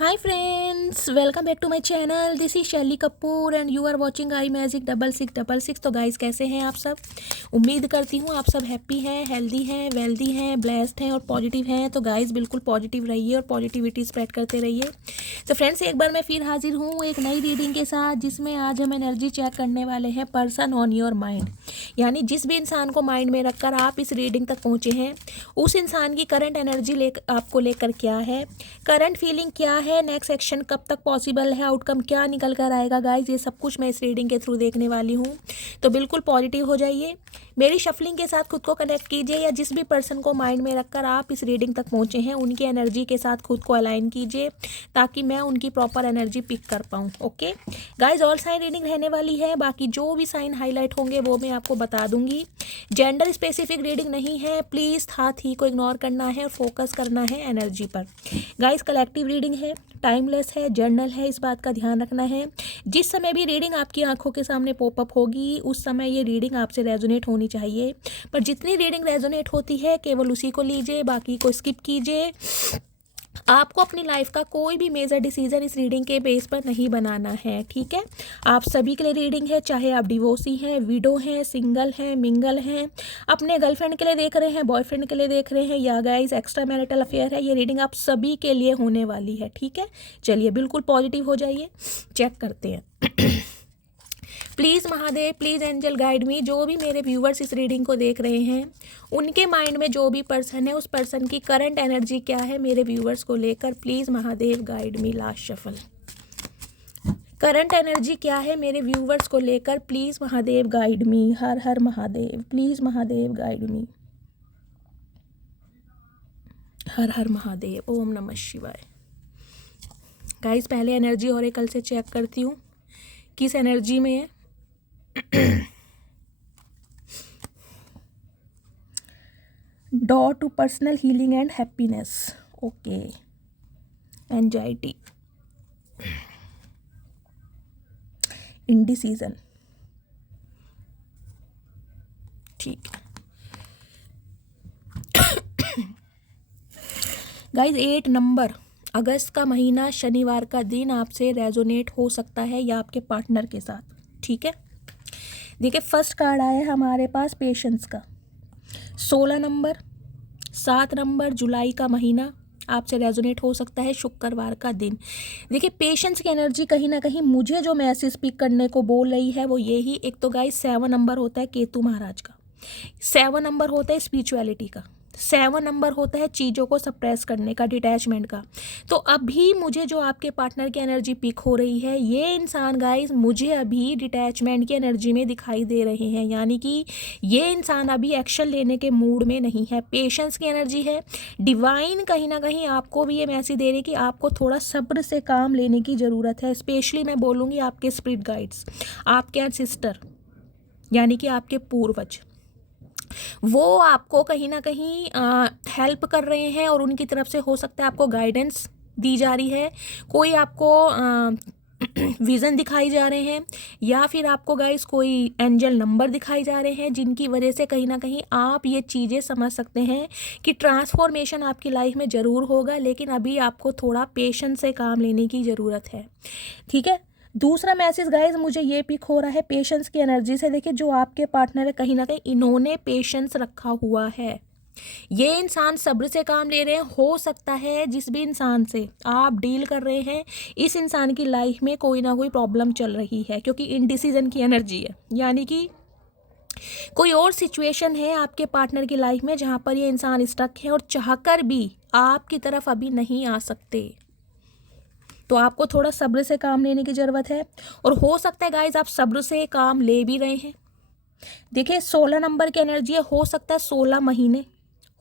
Hi friends, welcome back to my channel. This is शैली Kapoor and you are watching I magic 6666। तो guys कैसे हैं आप सब? उम्मीद करती हूँ आप सब हैप्पी हैं, हेल्दी हैं, वेल्दी हैं, ब्लेस्ड हैं और पॉजिटिव हैं। तो गाइस बिल्कुल पॉजिटिव रहिए और पॉजिटिविटी स्प्रेड करते रहिए। तो फ्रेंड्स एक बार मैं फिर हाजिर हूँ एक नई रीडिंग के साथ, जिसमें आज हम एनर्जी चेक करने वाले हैं पर्सन ऑन योर माइंड। यानी जिस भी इंसान को माइंड में रखकर आप इस रीडिंग तक पहुँचे हैं, उस इंसान की करंट एनर्जी आपको लेकर क्या है, करंट फीलिंग क्या है, नेक्स्ट एक्शन कब तक पॉसिबल है, आउटकम क्या निकल कर आएगा। गाइज ये सब कुछ मैं इस रीडिंग के थ्रू देखने वाली हूँ। तो बिल्कुल पॉजिटिव हो जाइए, मेरी शफलिंग के साथ खुद को कनेक्ट कीजिए, या जिस भी पर्सन को माइंड में रखकर आप इस रीडिंग तक पहुँचे हैं उनकी एनर्जी के साथ खुद को अलाइन कीजिए, ताकि मैं उनकी प्रॉपर एनर्जी पिक कर पाऊँ। Okay guys, all sign reading रहने वाली है, बाकी जो भी साइन हाईलाइट होंगे वो मैं आपको बता दूंगी। जेंडर स्पेसिफिक रीडिंग नहीं है, प्लीज़ था थी को इग्नोर करना है और फोकस करना है एनर्जी पर। गाइज कलेक्टिव रीडिंग है, टाइमलेस है, जर्नल है, इस बात का ध्यान रखना है। जिस समय भी रीडिंग आपकी आंखों के सामने पॉपअप होगी उस समय ये रीडिंग आपसे रेजोनेट होनी चाहिए, पर जितनी रीडिंग रेजोनेट होती है केवल उसी को लीजिए, बाकी को स्किप कीजिए। आपको अपनी लाइफ का कोई भी मेजर डिसीजन इस रीडिंग के बेस पर नहीं बनाना है, ठीक है। आप सभी के लिए रीडिंग है, चाहे आप डिवोर्सी हैं, विडो हैं, सिंगल हैं, मिंगल हैं, अपने गर्लफ्रेंड के लिए देख रहे हैं, बॉयफ्रेंड के लिए देख रहे हैं, या गाइस एक्स्ट्रा मैरिटल अफेयर है, ये रीडिंग आप सभी के लिए होने वाली है, ठीक है। चलिए बिल्कुल पॉजिटिव हो जाइए, चेक करते हैं। Please Mahadev, please angel guide me. जो भी मेरे व्यूवर्स इस रीडिंग को देख रहे हैं उनके माइंड में जो भी पर्सन है उस पर्सन की करंट एनर्जी क्या है मेरे व्यूवर्स को लेकर, please Mahadev guide me. Last shuffle, current energy क्या है मेरे व्यूवर्स को लेकर, प्लीज़ महादेव गाइड मी। हर हर Mahadev, please Mahadev guide me. हर हर महादेव, ओम नमः शिवाय। गाइस पहले एनर्जी ऑरेकल से चेक करती हूँ किस एनर्जी में है। Door to personal healing and happiness, okay. Anxiety, indecision, ठीक है। गाइज 8 नंबर अगस्त का महीना, शनिवार का दिन आपसे रेजोनेट हो सकता है या आपके पार्टनर के साथ, ठीक है। देखिए फर्स्ट कार्ड आया है हमारे पास पेशेंस का। 16 नंबर 7 नंबर जुलाई का महीना आपसे रेजोनेट हो सकता है, शुक्रवार का दिन। देखिए पेशेंस की एनर्जी कहीं ना कहीं मुझे जो मैसेज स्पीक करने को बोल रही है वो यही। एक तो गाइस 7 नंबर होता है केतु महाराज का, 7 नंबर होता है स्पिरिचुअलिटी का, 7 नंबर होता है चीज़ों को सप्रेस करने का, डिटैचमेंट का। तो अभी मुझे जो आपके पार्टनर की एनर्जी पिक हो रही है, ये इंसान गाइस मुझे अभी डिटैचमेंट की एनर्जी में दिखाई दे रहे हैं, यानी कि ये इंसान अभी एक्शन लेने के मूड में नहीं है। पेशेंस की एनर्जी है। डिवाइन कहीं ना कहीं आपको भी ये मैसेज दे रही है कि आपको थोड़ा सब्र से काम लेने की ज़रूरत है। स्पेशली मैं बोलूँगी आपके स्पिरिट गाइड्स, आपके एंसेस्टर यानी कि आपके पूर्वज, वो आपको कहीं ना कहीं हेल्प कर रहे हैं और उनकी तरफ से हो सकता है आपको गाइडेंस दी जा रही है, कोई आपको विज़न दिखाई जा रहे हैं, या फिर आपको गाइस कोई एंजल नंबर दिखाई जा रहे हैं, जिनकी वजह से कहीं ना कहीं आप ये चीज़ें समझ सकते हैं कि ट्रांसफॉर्मेशन आपकी लाइफ में ज़रूर होगा, लेकिन अभी आपको थोड़ा पेशेंस से काम लेने की ज़रूरत है, ठीक है। दूसरा मैसेज गाइज मुझे ये पिक हो रहा है पेशेंस की एनर्जी से। देखिए जो आपके पार्टनर है कहीं ना कहीं इन्होंने पेशेंस रखा हुआ है, ये इंसान सब्र से काम ले रहे हैं। हो सकता है जिस भी इंसान से आप डील कर रहे हैं इस इंसान की लाइफ में कोई ना कोई प्रॉब्लम चल रही है, क्योंकि इनडिसीजन की एनर्जी है, यानी कि कोई और सिचुएशन है आपके पार्टनर की लाइफ में जहाँ पर ये इंसान स्टक है और चाहकर भी आपकी तरफ अभी नहीं आ सकते। तो आपको थोड़ा सब्र से काम लेने की ज़रूरत है, और हो सकता है गाइज आप सब्र से काम ले भी रहे हैं। देखिए 16 नंबर की एनर्जी है, हो सकता है 16 महीने,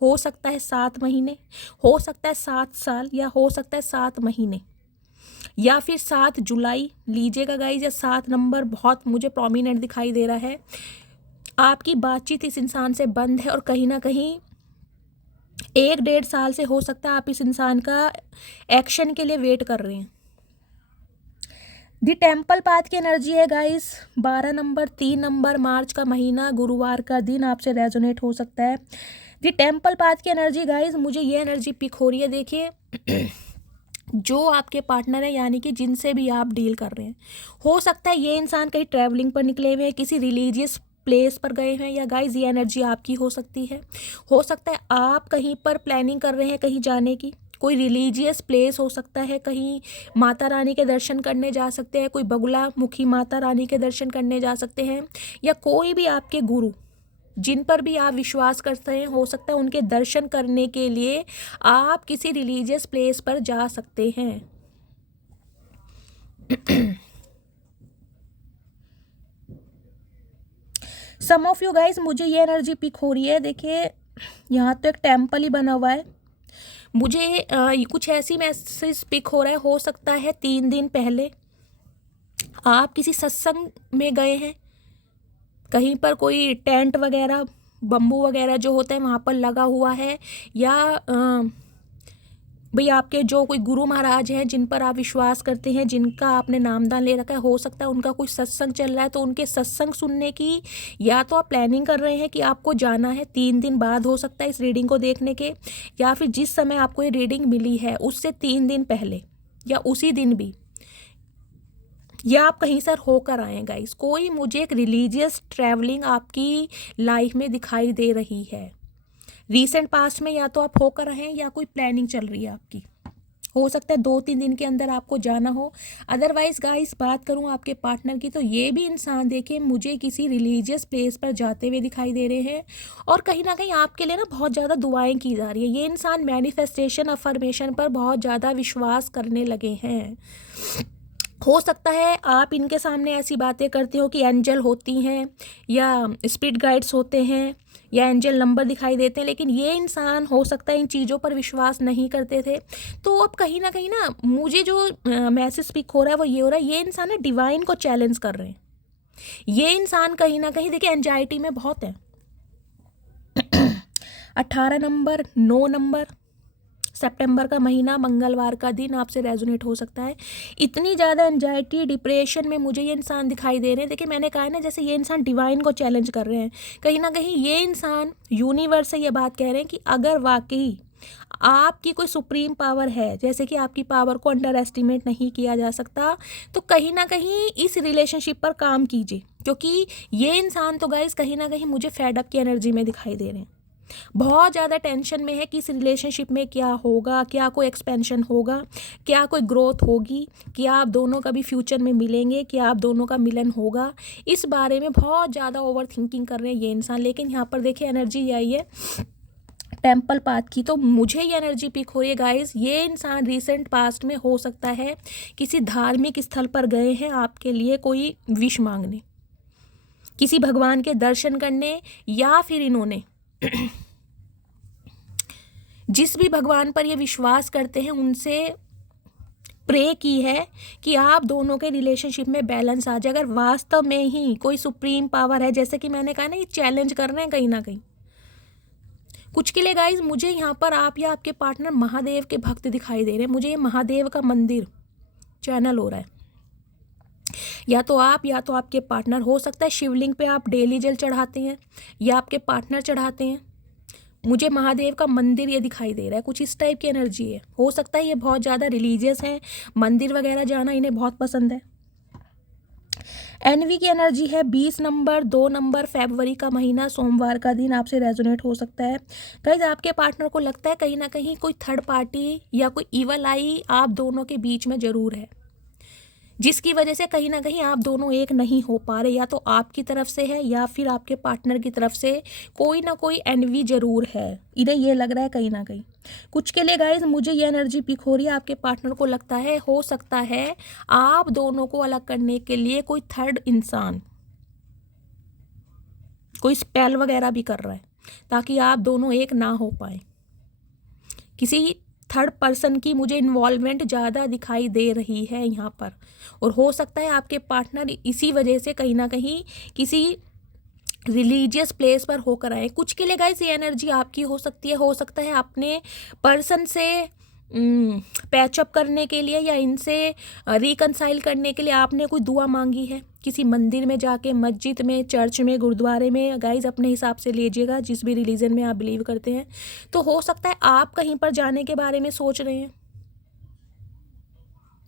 हो सकता है 7 महीने, हो सकता है 7 साल, या हो सकता है 7 महीने, या फिर 7 जुलाई लीजिएगा गाइज, या 7 नंबर बहुत मुझे प्रोमिनेंट दिखाई दे रहा है। आपकी बातचीत इस इंसान से बंद है और कहीं ना कहीं 1-1.5 साल से हो सकता है आप इस इंसान का एक्शन के लिए वेट कर रहे हैं। दी टेम्पल पाथ की एनर्जी है गाइस, 12 नंबर 3 नंबर मार्च का महीना, गुरुवार का दिन आपसे रेजोनेट हो सकता है। दी टेम्पल पाथ की एनर्जी गाइस मुझे ये एनर्जी पिक हो रही है। देखिए जो आपके पार्टनर है, यानी कि जिनसे भी आप डील कर रहे हैं, हो सकता है ये इंसान कहीं ट्रैवलिंग पर निकले हुए हैं, किसी रिलीजियस प्लेस पर गए हैं, या गाइज ये एनर्जी आपकी हो सकती है। हो सकता है आप कहीं पर प्लानिंग कर रहे हैं कहीं जाने की, कोई रिलीजियस प्लेस हो सकता है, कहीं माता रानी के दर्शन करने जा सकते हैं, कोई बगुला मुखी माता रानी के दर्शन करने जा सकते हैं, या कोई भी आपके गुरु जिन पर भी आप विश्वास करते हैं, हो सकता है उनके दर्शन करने के लिए आप किसी रिलीजियस प्लेस पर जा सकते हैं। सम ऑफ यू गाइज, मुझे ये एनर्जी पिक हो रही है। देखिए यहाँ तो एक टेम्पल ही बना हुआ है, मुझे कुछ ऐसी मैसेज पिक हो रहा है। हो सकता है 3 दिन पहले आप किसी सत्संग में गए हैं, कहीं पर कोई टेंट वगैरह, बम्बू वगैरह जो होता है वहाँ पर लगा हुआ है, या भाई आपके जो कोई गुरु महाराज हैं जिन पर आप विश्वास करते हैं, जिनका आपने नामदान ले रखा है, हो सकता है उनका कोई सत्संग चल रहा है, तो उनके सत्संग सुनने की या तो आप प्लानिंग कर रहे हैं कि आपको जाना है 3 दिन बाद, हो सकता है इस रीडिंग को देखने के, या फिर जिस समय आपको ये रीडिंग मिली है उससे 3 दिन पहले या उसी दिन भी, या आप कहीं से होकर आए गाइस। कोई मुझे एक रिलीजियस ट्रैवलिंग आपकी लाइफ में दिखाई दे रही है। रीसेंट पास्ट में या तो आप होकर आए या कोई प्लानिंग चल रही है आपकी। हो सकता है 2-3 दिन के अंदर आपको जाना हो। अदरवाइज गाइस बात करूं आपके पार्टनर की, तो ये भी इंसान देखिए मुझे किसी रिलीजियस प्लेस पर जाते हुए दिखाई दे रहे हैं, और कहीं ना कहीं आपके लिए ना बहुत ज़्यादा दुआएं की जा रही है। ये इंसान मैनिफेस्टेशन, अफर्मेशन पर बहुत ज़्यादा विश्वास करने लगे हैं। हो सकता है आप इनके सामने ऐसी बातें करते हो कि एंजल होती हैं, या स्पिरिट गाइड्स होते हैं, या एंजल नंबर दिखाई देते हैं, लेकिन ये इंसान हो सकता है इन चीज़ों पर विश्वास नहीं करते थे। तो अब कहीं ना मुझे जो मैसेज पिक हो रहा है वो ये हो रहा है, ये इंसान है डिवाइन को चैलेंज कर रहे हैं। ये इंसान कहीं ना कहीं देखिए एंजाइटी में बहुत है। 18 नंबर, 9 नंबर, सितंबर का महीना, मंगलवार का दिन आपसे रेजोनेट हो सकता है। इतनी ज़्यादा एंजाइटी, डिप्रेशन में मुझे ये इंसान दिखाई दे रहे हैं। देखिए मैंने कहा है ना, जैसे ये इंसान डिवाइन को चैलेंज कर रहे हैं, कहीं ना कहीं ये इंसान यूनिवर्स से ये बात कह रहे हैं कि अगर वाकई आपकी कोई सुप्रीम पावर है, जैसे कि आपकी पावर को अंडर एस्टिमेट नहीं किया जा सकता, तो कहीं ना कहीं इस रिलेशनशिप पर काम कीजिए, क्योंकि ये इंसान तो गाइस कहीं ना कहीं मुझे फेड अप की एनर्जी में दिखाई दे रहे हैं। बहुत ज़्यादा टेंशन में है कि इस रिलेशनशिप में क्या होगा, क्या कोई एक्सपेंशन होगा, क्या कोई ग्रोथ होगी, क्या आप दोनों का भी फ्यूचर में मिलेंगे, क्या आप दोनों का मिलन होगा। इस बारे में बहुत ज़्यादा ओवर थिंकिंग कर रहे हैं ये इंसान। लेकिन यहाँ पर देखिए एनर्जी आई है टेम्पल पाथ की, तो मुझे ये एनर्जी पिक हो रही है गाइस, ये इंसान रिसेंट पास्ट में हो सकता है किसी धार्मिक स्थल पर गए हैं आपके लिए कोई विश मांगने, किसी भगवान के दर्शन करने, या फिर इन्होंने जिस भी भगवान पर ये विश्वास करते हैं उनसे प्रे की है कि आप दोनों के रिलेशनशिप में बैलेंस आ जाए। अगर वास्तव में ही कोई सुप्रीम पावर है, जैसे कि मैंने कहा ना, ये चैलेंज कर रहे हैं कहीं ना कहीं कुछ के लिए गाइज। मुझे यहाँ पर आप या आपके पार्टनर महादेव के भक्त दिखाई दे रहे हैं। मुझे ये महादेव का मंदिर चैनल हो रहा है, या तो आप या तो आपके पार्टनर। हो सकता है शिवलिंग पे आप डेली जल चढ़ाते हैं या आपके पार्टनर चढ़ाते हैं। मुझे महादेव का मंदिर ये दिखाई दे रहा है, कुछ इस टाइप की एनर्जी है। हो सकता है ये बहुत ज़्यादा रिलीजियस हैं, मंदिर वगैरह जाना इन्हें बहुत पसंद है। एनवी की एनर्जी है 20 नंबर, 2 नंबर, फरवरी का महीना, सोमवार का दिन आपसे रेजोनेट हो सकता है। गाइस आपके पार्टनर को लगता है कहीं ना कहीं कोई थर्ड पार्टी या कोई ईवल आई आप दोनों के बीच में ज़रूर है, जिसकी वजह से कहीं ना कहीं आप दोनों एक नहीं हो पा रहे। या तो आपकी तरफ से है या फिर आपके पार्टनर की तरफ से कोई ना कोई एनवी ज़रूर है, इन्हें ये लग रहा है कहीं ना कहीं। कुछ के लिए गाइज मुझे ये एनर्जी पिक हो रही है, आपके पार्टनर को लगता है, हो सकता है आप दोनों को अलग करने के लिए कोई थर्ड इंसान कोई स्पेल वगैरह भी कर रहा है ताकि आप दोनों एक ना हो पाए। किसी थर्ड पर्सन की मुझे इन्वॉल्वमेंट ज़्यादा दिखाई दे रही है यहाँ पर, और हो सकता है आपके पार्टनर इसी वजह से कहीं ना कहीं किसी रिलीजियस प्लेस पर होकर आए। कुछ के लिए गाइस ये एनर्जी आपकी हो सकती है। हो सकता है अपने पर्सन से पैचअप करने के लिए या इनसे रिकनसाइल करने के लिए आपने कोई दुआ मांगी है किसी मंदिर में जाके, मस्जिद में, चर्च में, गुरुद्वारे में। गाइज अपने हिसाब से लीजिएगा, जिस भी रिलीजन में आप बिलीव करते हैं। तो हो सकता है आप कहीं पर जाने के बारे में सोच रहे हैं,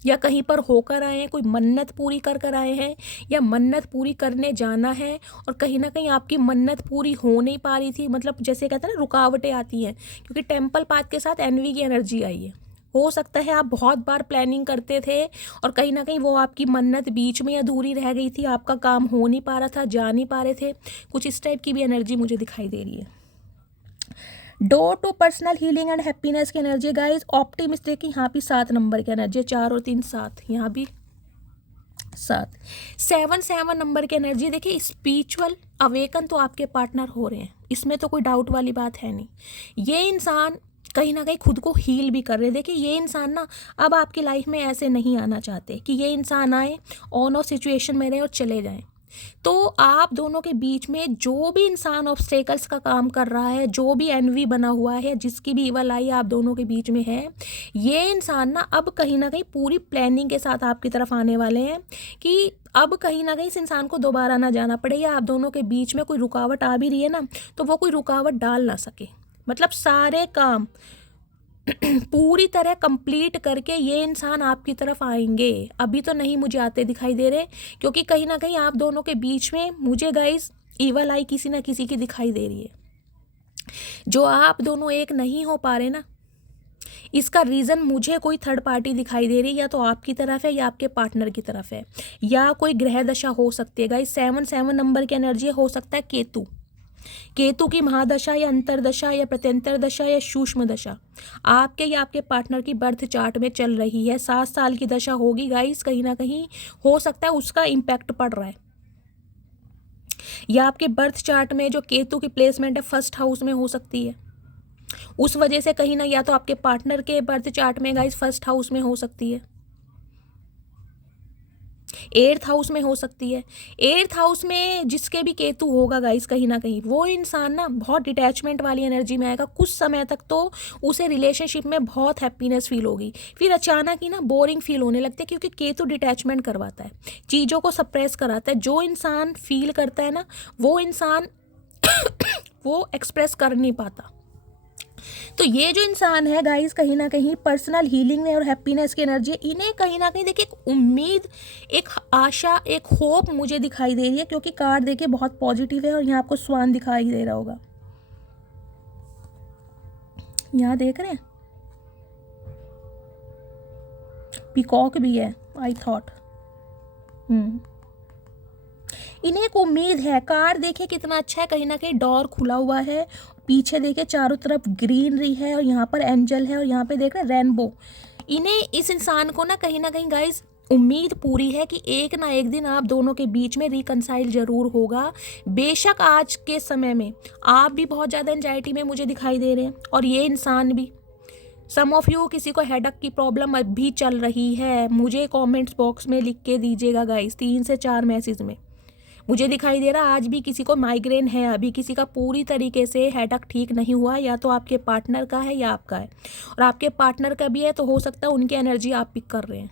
या कहीं पर होकर आए हैं, कोई मन्नत पूरी कर कर आए हैं, या मन्नत पूरी करने जाना है और कहीं ना कहीं आपकी मन्नत पूरी हो नहीं पा रही थी, मतलब जैसे कहते हैं ना रुकावटें आती हैं, क्योंकि टेम्पल पाथ के साथ एनवी की एनर्जी आई है। हो सकता है आप बहुत बार प्लानिंग करते थे और कहीं ना कहीं वो आपकी मन्नत बीच में अधूरी रह गई थी, आपका काम हो नहीं पा रहा था, जा नहीं पा रहे थे, कुछ इस टाइप की भी एनर्जी मुझे दिखाई दे रही है। Door to personal healing and happiness की एनर्जी गाइज। ऑप्टिमिस्ट देखिए यहाँ भी 7 नंबर की एनर्जी, 4 और 3 7, यहाँ भी 7। 7 नंबर की एनर्जी देखिए। स्पिरिचुअल अवेकन तो आपके पार्टनर हो रहे हैं, इसमें तो कोई डाउट वाली बात है नहीं। ये इंसान कहीं ना कहीं खुद को हील भी कर रहे हैं। देखिए ये इंसान ना अब आपकी लाइफ में ऐसे नहीं आना चाहते कि ये इंसान आए, ऑन ऑफ सिचुएशन में रहे और चले जाएं। तो आप दोनों के बीच में जो भी इंसान ऑब्स्टेकल्स का काम कर रहा है, जो भी एनवी बना हुआ है, जिसकी भी इवल आई आप दोनों के बीच में है, ये इंसान ना अब कहीं ना कहीं पूरी प्लानिंग के साथ आपकी तरफ आने वाले हैं कि अब कहीं ना कहीं इस इंसान को दोबारा ना जाना पड़े, या आप दोनों के बीच में कोई रुकावट आ भी रही है ना तो वो कोई रुकावट डाल ना सके। मतलब सारे काम पूरी तरह कंप्लीट करके ये इंसान आपकी तरफ आएंगे। अभी तो नहीं मुझे आते दिखाई दे रहे, क्योंकि कहीं ना कहीं आप दोनों के बीच में मुझे गाइस ईवल आई किसी ना किसी की दिखाई दे रही है। जो आप दोनों एक नहीं हो पा रहे ना, इसका रीज़न मुझे कोई थर्ड पार्टी दिखाई दे रही है, या तो आपकी तरफ है या आपके पार्टनर की तरफ है, या कोई ग्रह दशा हो सकती है गाइस। 7 नंबर की एनर्जी हो सकता है केतु की महादशा या अंतरदशा या प्रत्यंतर दशा या सूक्ष्म दशा आपके या आपके पार्टनर की बर्थ चार्ट में चल रही है। 7 साल की दशा होगी गाइस, कहीं ना कहीं हो सकता है उसका इम्पैक्ट पड़ रहा है, या आपके बर्थ चार्ट में जो केतु की प्लेसमेंट है फर्स्ट हाउस में हो सकती है, उस वजह से कहीं ना, या तो आपके पार्टनर के बर्थ चार्ट में गाइस फर्स्ट हाउस में हो सकती है, 8th हाउस में हो सकती है। 8th हाउस में जिसके भी केतु होगा गाइस, कहीं ना कहीं वो इंसान ना बहुत डिटैचमेंट वाली एनर्जी में आएगा। कुछ समय तक तो उसे रिलेशनशिप में बहुत हैप्पीनेस फील होगी, फिर अचानक ही ना बोरिंग फील होने लगते हैं, क्योंकि केतु डिटैचमेंट करवाता है, चीज़ों को सप्रेस कराता है। जो इंसान फील करता है ना वो इंसान वो एक्सप्रेस कर नहीं पाता। तो ये जो इंसान है गाइस, कहीं ना कहीं पर्सनल हीलिंग और हैप्पीनेस की एनर्जी, इन्हें कहीं ना कहीं देखिए एक उम्मीद, एक आशा, एक होप मुझे दिखाई दे रही है, क्योंकि कार्ड देखिए बहुत पॉजिटिव है और यहाँ आपको स्वान दिखाई दे रहा होगा, यहाँ देख रहे हैं पीकॉक भी है आई थॉट। इन्हें एक उम्मीद है। कार्ड देखिए कितना अच्छा है, कहीं ना कहीं डोर खुला हुआ है, पीछे देखिए चारों तरफ ग्रीनरी है और यहाँ पर एंजल है और यहाँ पे देख रहे हैं रेनबो। इन्हें, इस इंसान को ना कहीं गाइस उम्मीद पूरी है कि एक ना एक दिन आप दोनों के बीच में रिकनसाइल जरूर होगा। बेशक आज के समय में आप भी बहुत ज़्यादा एंजाइटी में मुझे दिखाई दे रहे हैं और ये इंसान भी। सम ऑफ यू किसी को हेडेक की प्रॉब्लम अभी चल रही है, मुझे कमेंट्स बॉक्स में लिख के दीजिएगा गाइस। 3 से 4 मैसेज में मुझे दिखाई दे रहा आज भी किसी को माइग्रेन है, अभी किसी का पूरी तरीके से हेडेक ठीक नहीं हुआ, या तो आपके पार्टनर का है या आपका है, और आपके पार्टनर का भी है तो हो सकता है उनकी एनर्जी आप पिक कर रहे हैं।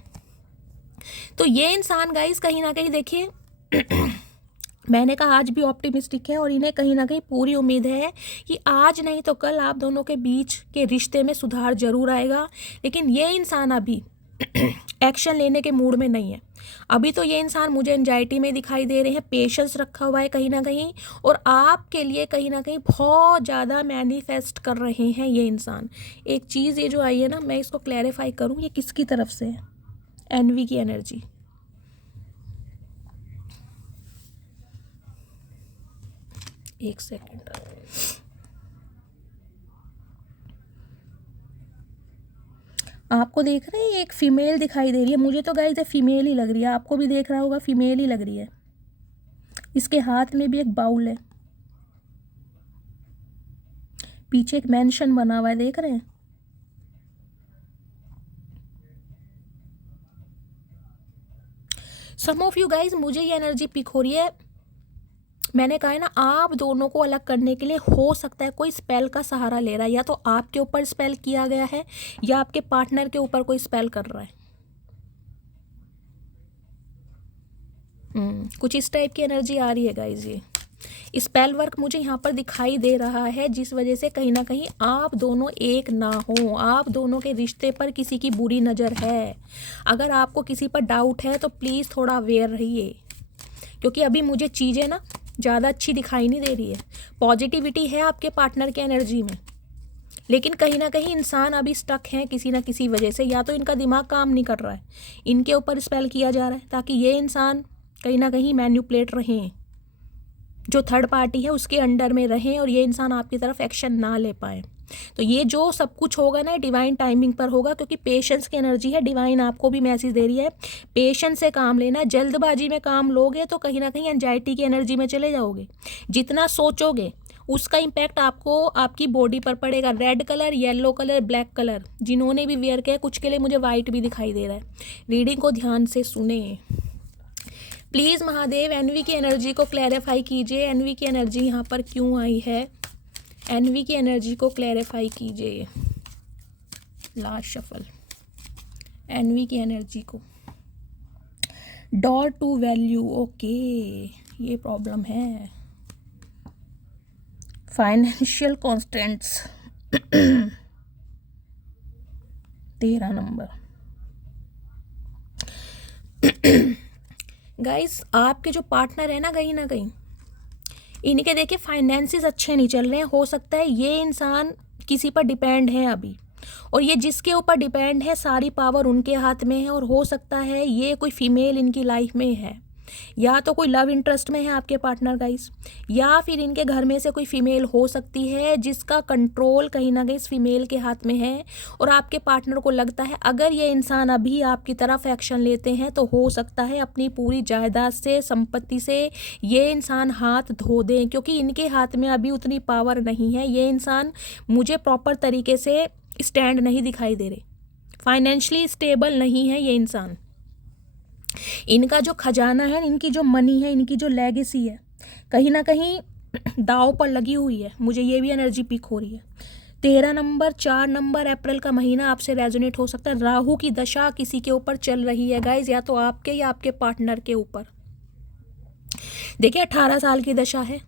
तो ये इंसान गाइस कहीं ना कहीं देखिए मैंने कहा आज भी ऑप्टिमिस्टिक है और इन्हें कहीं ना कहीं पूरी उम्मीद है कि आज नहीं तो कल आप दोनों के बीच के रिश्ते में सुधार जरूर आएगा। लेकिन ये इंसान अभी एक्शन लेने के मूड में नहीं है। अभी तो ये इंसान मुझे एंजाइटी में दिखाई दे रहे हैं, पेशेंस रखा हुआ है कहीं ना कहीं, और आपके लिए कहीं ना कहीं बहुत ज़्यादा मैनिफेस्ट कर रहे हैं ये इंसान। एक चीज़ ये जो आई है ना, मैं इसको क्लैरिफाई करूँ ये किसकी तरफ से है। एनवी की एनर्जी। एक सेकंड, आपको देख रहे हैं एक फीमेल दिखाई दे रही है, मुझे तो गाइस फीमेल ही लग रही है, आपको भी देख रहा होगा फीमेल ही लग रही है। इसके हाथ में भी एक बाउल है, पीछे एक मेंशन बना हुआ है, देख रहे हैं। सम ऑफ यू गाइज मुझे ये एनर्जी पिक हो रही है। मैंने कहा है ना, आप दोनों को अलग करने के लिए हो सकता है कोई स्पेल का सहारा ले रहा है, या तो आपके ऊपर स्पेल किया गया है या आपके पार्टनर के ऊपर कोई स्पेल कर रहा है। कुछ इस टाइप की एनर्जी आ रही है गाइज। ये स्पेल वर्क मुझे यहाँ पर दिखाई दे रहा है, जिस वजह से कहीं ना कहीं आप दोनों एक ना हो, आप दोनों के रिश्ते पर किसी की बुरी नज़र है। अगर आपको किसी पर डाउट है तो प्लीज़ थोड़ा अवेयर रहिए, क्योंकि अभी मुझे चीज़ें ना ज़्यादा अच्छी दिखाई नहीं दे रही है। पॉजिटिविटी है आपके पार्टनर के एनर्जी में, लेकिन कहीं ना कहीं इंसान अभी स्टक हैं किसी ना किसी वजह से, या तो इनका दिमाग काम नहीं कर रहा है, इनके ऊपर स्पेल किया जा रहा है ताकि ये इंसान कहीं ना कहीं मैन्युपुलेट रहें, जो थर्ड पार्टी है उसके अंडर में रहें और ये इंसान आपकी तरफ एक्शन ना ले पाए। तो ये जो सब कुछ होगा ना डिवाइन टाइमिंग पर होगा, क्योंकि पेशेंस की एनर्जी है। डिवाइन आपको भी मैसेज दे रही है, पेशेंस से काम लेना। जल्दबाजी में काम लोगे तो कहीं ना कहीं एंजाइटी की एनर्जी में चले जाओगे। जितना सोचोगे उसका इम्पैक्ट आपको आपकी बॉडी पर पड़ेगा। Red colour, yellow colour, black colour जिन्होंने भी वेयर किया, कुछ के लिए मुझे वाइट भी दिखाई दे रहा है। रीडिंग को ध्यान से सुने प्लीज़। महादेव एनवी की एनर्जी को क्लैरिफाई कीजिए। एनवी की एनर्जी यहाँ पर क्यों आई है, एनवी की एनर्जी को क्लैरिफाई कीजिए। लास्ट शफल, एनवी की एनर्जी को। डॉर टू वैल्यू, ओके ये प्रॉब्लम है। Financial constants 13 number. गाइस आपके जो पार्टनर है ना कहीं इनके देखिए फाइनेंसेस अच्छे नहीं चल रहे हैं। हो सकता है ये इंसान किसी पर डिपेंड है अभी, और ये जिसके ऊपर डिपेंड है सारी पावर उनके हाथ में है। और हो सकता है ये कोई फीमेल इनकी लाइफ में है, या तो कोई लव इंटरेस्ट में है आपके पार्टनर गाइस, या फिर इनके घर में से कोई फीमेल हो सकती है जिसका कंट्रोल कहीं ना कहीं इस फीमेल के हाथ में है। और आपके पार्टनर को लगता है अगर ये इंसान अभी आपकी तरफ एक्शन लेते हैं तो हो सकता है अपनी पूरी जायदाद से, संपत्ति से ये इंसान हाथ धो दें, क्योंकि इनके हाथ में अभी उतनी पावर नहीं है। ये इंसान मुझे प्रॉपर तरीके से स्टैंड नहीं दिखाई दे रहे, फाइनेंशियली स्टेबल नहीं है ये इंसान। इनका जो खजाना है, इनकी जो मनी है, इनकी जो लेगेसी है कहीं ना कहीं दाव पर लगी हुई है। मुझे ये भी एनर्जी पिक हो रही है। 13 नंबर, 4 नंबर, अप्रैल का महीना आपसे रेजोनेट हो सकता है। राहु की दशा किसी के ऊपर चल रही है गाइज, या तो आपके या आपके पार्टनर के ऊपर। देखिए 18 साल की दशा है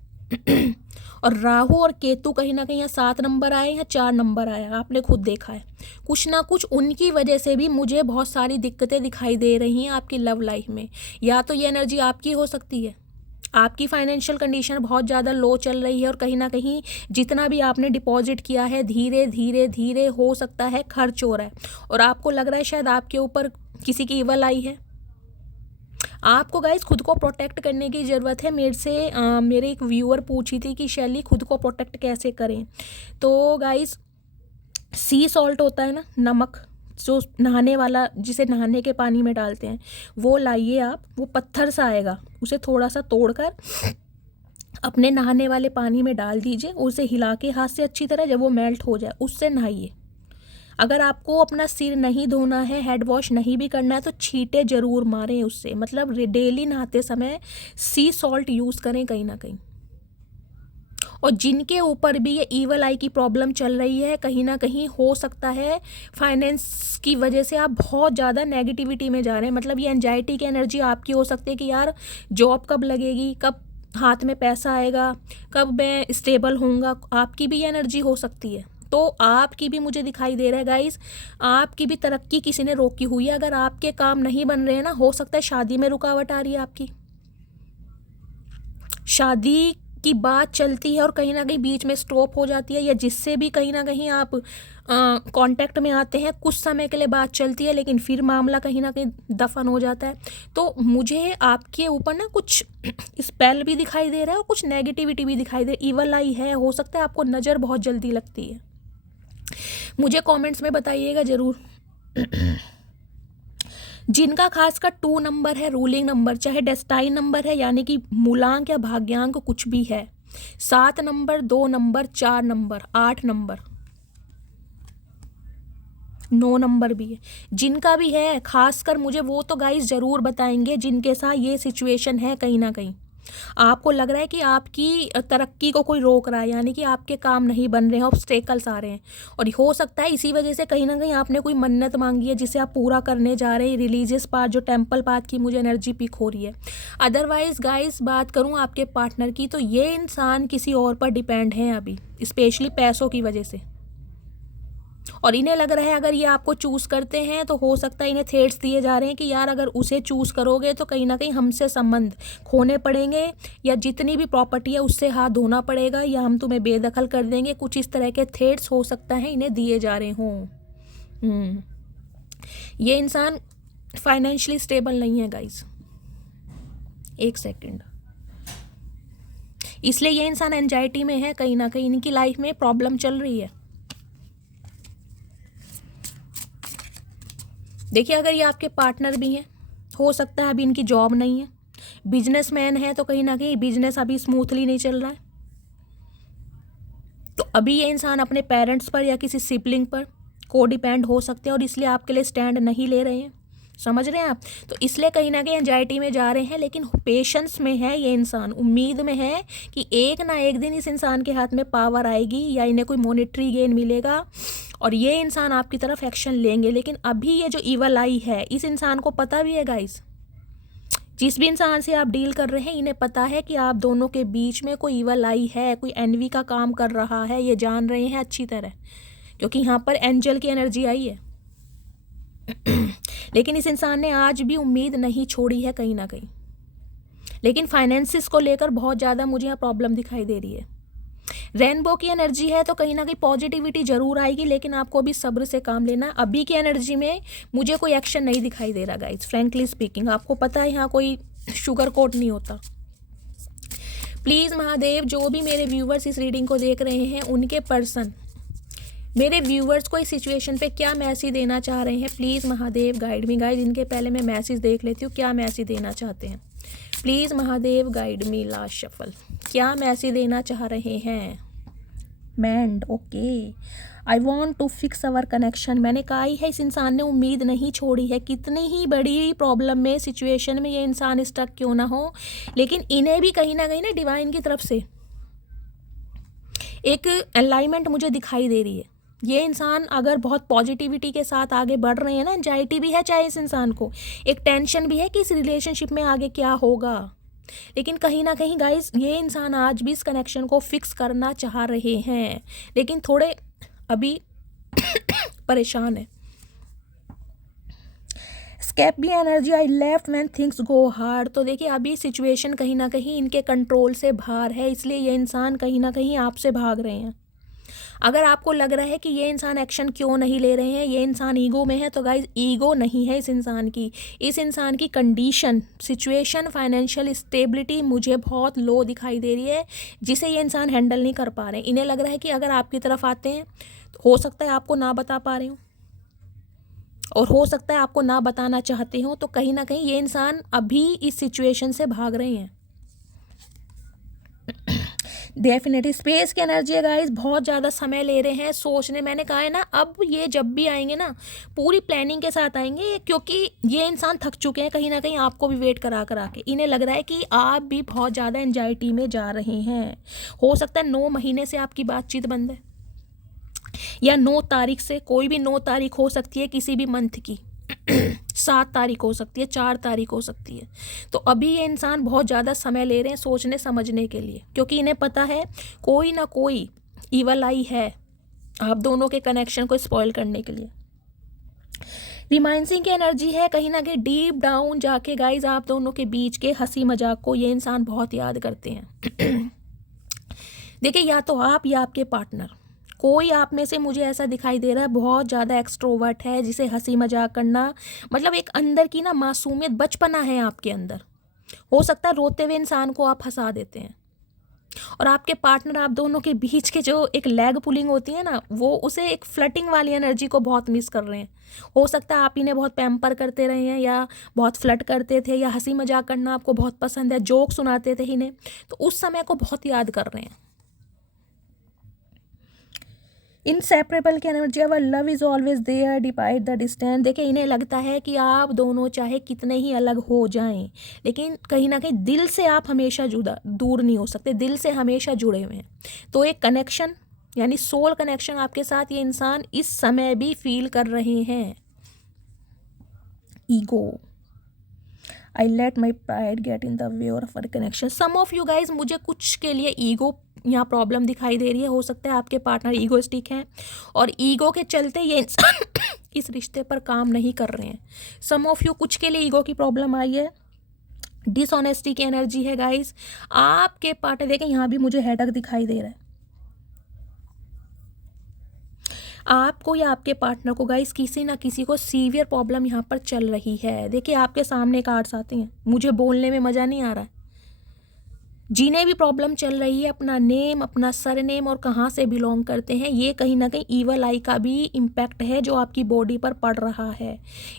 और राहु और केतु कहीं ना कहीं यहाँ 7 नंबर आए या 4 नंबर आया, आपने खुद देखा है। कुछ ना कुछ उनकी वजह से भी मुझे बहुत सारी दिक्कतें दिखाई दे रही हैं आपकी लव लाइफ में। या तो ये एनर्जी आपकी हो सकती है, आपकी फाइनेंशियल कंडीशन बहुत ज़्यादा लो चल रही है और कहीं ना कहीं जितना भी आपने डिपॉजिट किया है धीरे धीरे धीरे हो सकता है खर्च हो रहा है, और आपको लग रहा है शायद आपके ऊपर किसी की इवल आई है। आपको गाइस खुद को प्रोटेक्ट करने की ज़रूरत है। मेरे से मेरे एक व्यूअर पूछी थी कि शैली खुद को प्रोटेक्ट कैसे करें। तो गाइस सी सॉल्ट होता है ना, नमक जो नहाने वाला, जिसे नहाने के पानी में डालते हैं, वो लाइए आप। वो पत्थर सा आएगा, उसे थोड़ा सा तोड़कर अपने नहाने वाले पानी में डाल दीजिए, उसे हिला के हाथ से अच्छी तरह, जब वो मेल्ट हो जाए उससे नहाइए। अगर आपको अपना सिर नहीं धोना है, हेड वॉश नहीं भी करना है, तो छींटे ज़रूर मारें उससे। मतलब डेली नहाते समय सी सॉल्ट यूज़ करें कहीं ना कहीं। और जिनके ऊपर भी ये ईवल आई की प्रॉब्लम चल रही है, कहीं ना कहीं हो सकता है फाइनेंस की वजह से आप बहुत ज़्यादा नेगेटिविटी में जा रहे हैं। मतलब ये एंजाइटी की एनर्जी आपकी हो सकती है कि यार जॉब कब लगेगी, कब हाथ में पैसा आएगा, कब मैं स्टेबल होऊंगा। आपकी भी ये एनर्जी हो सकती है। तो आपकी भी मुझे दिखाई दे रहा है गाइस, आपकी भी तरक्की किसी ने रोकी हुई है। अगर आपके काम नहीं बन रहे हैं ना, हो सकता है शादी में रुकावट आ रही है, आपकी शादी की बात चलती है और कहीं ना कहीं बीच में स्टॉप हो जाती है, या जिससे भी कहीं ना कहीं आप कांटेक्ट में आते हैं, कुछ समय के लिए बात चलती है लेकिन फिर मामला कहीं ना कहीं दफन हो जाता है। तो मुझे आपके ऊपर ना कुछ स्पेल भी दिखाई दे रहा है और कुछ नेगेटिविटी भी दिखाई दे रही है। ईवल आई है, हो सकता है आपको नज़र बहुत जल्दी लगती है। मुझे कमेंट्स में बताइएगा ज़रूर। जिनका खासकर 2 नंबर है, रूलिंग नंबर, चाहे डेस्टाइन नंबर है यानी कि मूलांक या भाग्यांक कुछ भी है, 7 number, 2 number, 4 number, 8 number, 9 number भी है, जिनका भी है खासकर मुझे वो तो गाइस ज़रूर बताएंगे जिनके साथ ये सिचुएशन है कहीं ना कहीं। आपको लग रहा है कि आपकी तरक्की को कोई रोक रहा है, यानी कि आपके काम नहीं बन रहे हैं, ऑब्स्टेकल्स आ रहे हैं। और हो सकता है इसी वजह से कहीं ना कहीं आपने कोई मन्नत मांगी है जिसे आप पूरा करने जा रहे हैं। रिलीजियस पार्ट, जो टेम्पल पाथ की मुझे एनर्जी पिक हो रही है। अदरवाइज गाइस, बात करूँ आपके पार्टनर की, तो ये इंसान किसी और पर डिपेंड है अभी, स्पेशली पैसों की वजह से। और इन्हें लग रहा है अगर ये आपको चूज़ करते हैं तो हो सकता है इन्हें थ्रेट्स दिए जा रहे हैं कि यार अगर उसे चूज़ करोगे तो कहीं ना कहीं हमसे संबंध खोने पड़ेंगे, या जितनी भी प्रॉपर्टी है उससे हाथ धोना पड़ेगा, या हम तुम्हें बेदखल कर देंगे। कुछ इस तरह के थ्रेट्स हो सकता है इन्हें दिए जा रहे हों। ये इंसान फाइनेंशियली स्टेबल नहीं है गाइस, एक सेकेंड। इसलिए ये इंसान एंजाइटी में है, कहीं ना कहीं इनकी लाइफ में प्रॉब्लम चल रही है। देखिए, अगर ये आपके पार्टनर भी हैं, हो सकता है अभी इनकी जॉब नहीं है। बिजनेसमैन है तो कहीं ना कहीं बिजनेस अभी स्मूथली नहीं चल रहा है। तो अभी ये इंसान अपने पेरेंट्स पर या किसी सिबलिंग पर को डिपेंड हो सकते हैं, और इसलिए आपके लिए स्टैंड नहीं ले रहे हैं। समझ रहे हैं आप? तो इसलिए कहीं ना कहीं एंजाइटी में जा रहे हैं, लेकिन पेशेंस में है ये इंसान, उम्मीद में है कि एक ना एक दिन इस इंसान के हाथ में पावर आएगी या इन्हें कोई मॉनेटरी गेन मिलेगा और ये इंसान आपकी तरफ एक्शन लेंगे। लेकिन अभी ये जो ईवल आई है, इस इंसान को पता भी है गाइस, जिस भी इंसान से आप डील कर रहे हैं इन्हें पता है कि आप दोनों के बीच में कोई ईवल आई है, कोई एनवी का काम कर रहा है। ये जान रहे हैं अच्छी तरह, क्योंकि यहाँ पर एंजल की एनर्जी आई है। लेकिन इस इंसान ने आज भी उम्मीद नहीं छोड़ी है कहीं ना कहीं। लेकिन फाइनेंसिस को लेकर बहुत ज़्यादा मुझे यहाँ प्रॉब्लम दिखाई दे रही है। रेनबो की एनर्जी है तो कहीं ना कहीं पॉजिटिविटी जरूर आएगी, लेकिन आपको अभी सब्र से काम लेना है। अभी की एनर्जी में मुझे कोई एक्शन नहीं दिखाई दे रहा गाइस, फ्रैंकली स्पीकिंग। आपको पता है यहाँ कोई शुगर कोट नहीं होता। प्लीज़ महादेव, जो भी मेरे व्यूवर्स इस रीडिंग को देख रहे हैं, उनके पर्सन मेरे व्यूवर्स को इस सिचुएशन पे क्या मैसेज देना चाह रहे हैं, please Mahadev guide me. Guide, इनके पहले मैं मैसेज देख लेती हूँ, क्या मैसेज देना चाहते हैं। Please Mahadev guide me. Last shuffle, क्या मैसेज देना चाह रहे हैं। मैंड, okay. I want to fix our connection. मैंने कहा ही है, इस इंसान ने उम्मीद नहीं छोड़ी है। कितनी ही बड़ी प्रॉब्लम में, सिचुएशन में ये इंसान स्टक क्यों ना हो, लेकिन इन्हें भी कहीं ना डिवाइन की तरफ से एक अलाइनमेंट मुझे दिखाई दे रही है। ये इंसान अगर बहुत पॉजिटिविटी के साथ आगे बढ़ रहे हैं ना, एंजाइटी भी है चाहे इस इंसान को, एक टेंशन भी है कि इस रिलेशनशिप में आगे क्या होगा, लेकिन कहीं ना कहीं गाइस ये इंसान आज भी इस कनेक्शन को फिक्स करना चाह रहे हैं, लेकिन थोड़े अभी परेशान है। स्केप भी energy, I left when things go hard. तो देखिए, अभी सिचुएशन कहीं ना कहीं इनके कंट्रोल से बाहर है, इसलिए ये इंसान कहीं ना कहीं आपसे भाग रहे हैं। अगर आपको लग रहा है कि ये इंसान एक्शन क्यों नहीं ले रहे हैं, ये इंसान ईगो में है, तो गाइज ईगो नहीं है इस इंसान की। इस इंसान की कंडीशन, सिचुएशन, फाइनेंशियल स्टेबिलिटी मुझे बहुत लो दिखाई दे रही है, जिसे ये इंसान हैंडल नहीं कर पा रहे हैं। इन्हें लग रहा है कि अगर आपकी तरफ आते हैं तो हो सकता है आपको ना बता पा रहे हो, और हो सकता है आपको ना बताना चाहते हो। तो कहीं ना कहीं ये इंसान अभी इस सिचुएशन से भाग रहे हैं। डेफिनेटली स्पेस की एनर्जी है गाइस, बहुत ज़्यादा समय ले रहे हैं सोचने। मैंने कहा है ना, अब ये जब भी आएंगे ना पूरी प्लानिंग के साथ आएंगे, क्योंकि ये इंसान थक चुके हैं कहीं ना कहीं आपको भी वेट करा करा के। इन्हें लग रहा है कि आप भी बहुत ज़्यादा एंजाइटी में जा रहे हैं। हो सकता है 9 महीने से आपकी बातचीत बंद है, या 9 तारीख से, कोई भी 9 तारीख हो सकती है किसी भी मंथ की, 7 तारीख हो सकती है, 4 तारीख हो सकती है। तो अभी ये इंसान बहुत ज़्यादा समय ले रहे हैं सोचने समझने के लिए, क्योंकि इन्हें पता है कोई ना कोई ईवल आई है आप दोनों के कनेक्शन को स्पॉइल करने के लिए। रिमाइंसिंग की एनर्जी है, कहीं ना कहीं डीप डाउन जाके गाइज आप दोनों के बीच के हंसी मजाक को ये इंसान बहुत याद करते हैं। देखिए, या तो आप या आपके पार्टनर, कोई आप में से मुझे ऐसा दिखाई दे रहा है बहुत ज़्यादा एक्सट्रोवर्ट है, जिसे हंसी मजाक करना, मतलब एक अंदर की ना मासूमियत, बचपना है आपके अंदर। हो सकता है रोते हुए इंसान को आप हंसा देते हैं, और आपके पार्टनर आप दोनों के बीच के जो एक लेग पुलिंग होती है ना, वो उसे एक फ्लटिंग वाली एनर्जी को बहुत मिस कर रहे हैं। हो सकता है आप इन्हें बहुत पैम्पर करते रहे हैं, या बहुत फ्लट करते थे, या हंसी मजाक करना आपको बहुत पसंद है, जोक सुनाते थे इन्हें, तो उस समय को बहुत याद कर रहे हैं। इनसेपरेबल की energy, our love is always there despite the distance. देखिए इन्हें लगता है कि आप दोनों चाहे कितने ही अलग हो जाएं, लेकिन कहीं ना कहीं दिल से आप हमेशा जुदा दूर नहीं हो सकते, दिल से हमेशा जुड़े हुए हैं। तो एक कनेक्शन यानी सोल कनेक्शन आपके साथ ये इंसान इस समय भी फील कर रहे हैं। Ego, I let my pride get in the way of our connection. Some of you guys, मुझे कुछ के लिए ईगो यहाँ प्रॉब्लम दिखाई दे रही है। हो सकता है आपके पार्टनर ईगोइस्टिक हैं और ईगो के चलते ये इंसान इस रिश्ते पर काम नहीं कर रहे हैं। सम ऑफ यू, कुछ के लिए ईगो की प्रॉब्लम आई है। डिसऑनेस्टी की एनर्जी है गाइज आपके पार्टनर। देखें यहाँ भी मुझे हेडक दिखाई दे रहा है। आपको या आपके पार्टनर को गाइस किसी ना किसी को सीवियर प्रॉब्लम यहाँ पर चल रही है। देखिए आपके सामने कार्ड्स आते हैं, मुझे बोलने में मज़ा नहीं आ रहा है। जिन्हें भी प्रॉब्लम चल रही है, अपना नेम, अपना सरनेम और कहाँ से बिलोंग करते हैं, ये कहीं ना कहीं ईवल आई का भी इम्पैक्ट है जो आपकी बॉडी पर पड़ रहा है।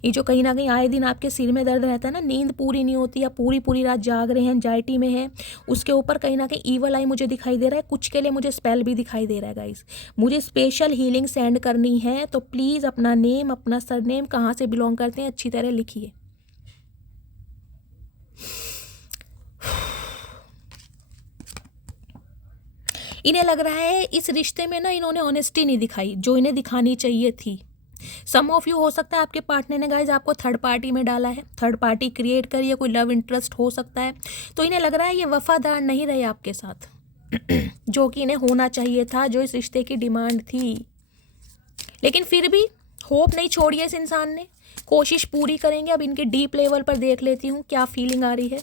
ये जो कहीं ना कहीं आए दिन आपके सिर में दर्द रहता है ना, नींद पूरी नहीं होती या पूरी पूरी रात जाग रहे हैं, एंजाइटी में है, उसके ऊपर कहीं ना कहीं ईवल आई मुझे दिखाई दे रहा है। कुछ के लिए मुझे स्पेल भी दिखाई दे रहा है गाइस। मुझे स्पेशल हीलिंग सेंड करनी है, तो प्लीज़ अपना नेम, अपना सरनेम, कहाँ से बिलोंग करते हैं अच्छी तरह लिखिए। इन्हें लग रहा है इस रिश्ते में ना इन्होंने ऑनेस्टी नहीं दिखाई जो इन्हें दिखानी चाहिए थी। सम ऑफ यू, हो सकता है आपके पार्टनर ने गाइज आपको थर्ड पार्टी में डाला है, थर्ड पार्टी क्रिएट करी है, कोई लव इंटरेस्ट हो सकता है। तो इन्हें लग रहा है ये वफादार नहीं रहे आपके साथ जो कि इन्हें होना चाहिए था, जो इस रिश्ते की डिमांड थी। लेकिन फिर भी होप नहीं छोड़ी है इस इंसान ने, कोशिश पूरी करेंगे। अब इनके डीप लेवल पर देख लेती हूँ क्या फीलिंग आ रही है।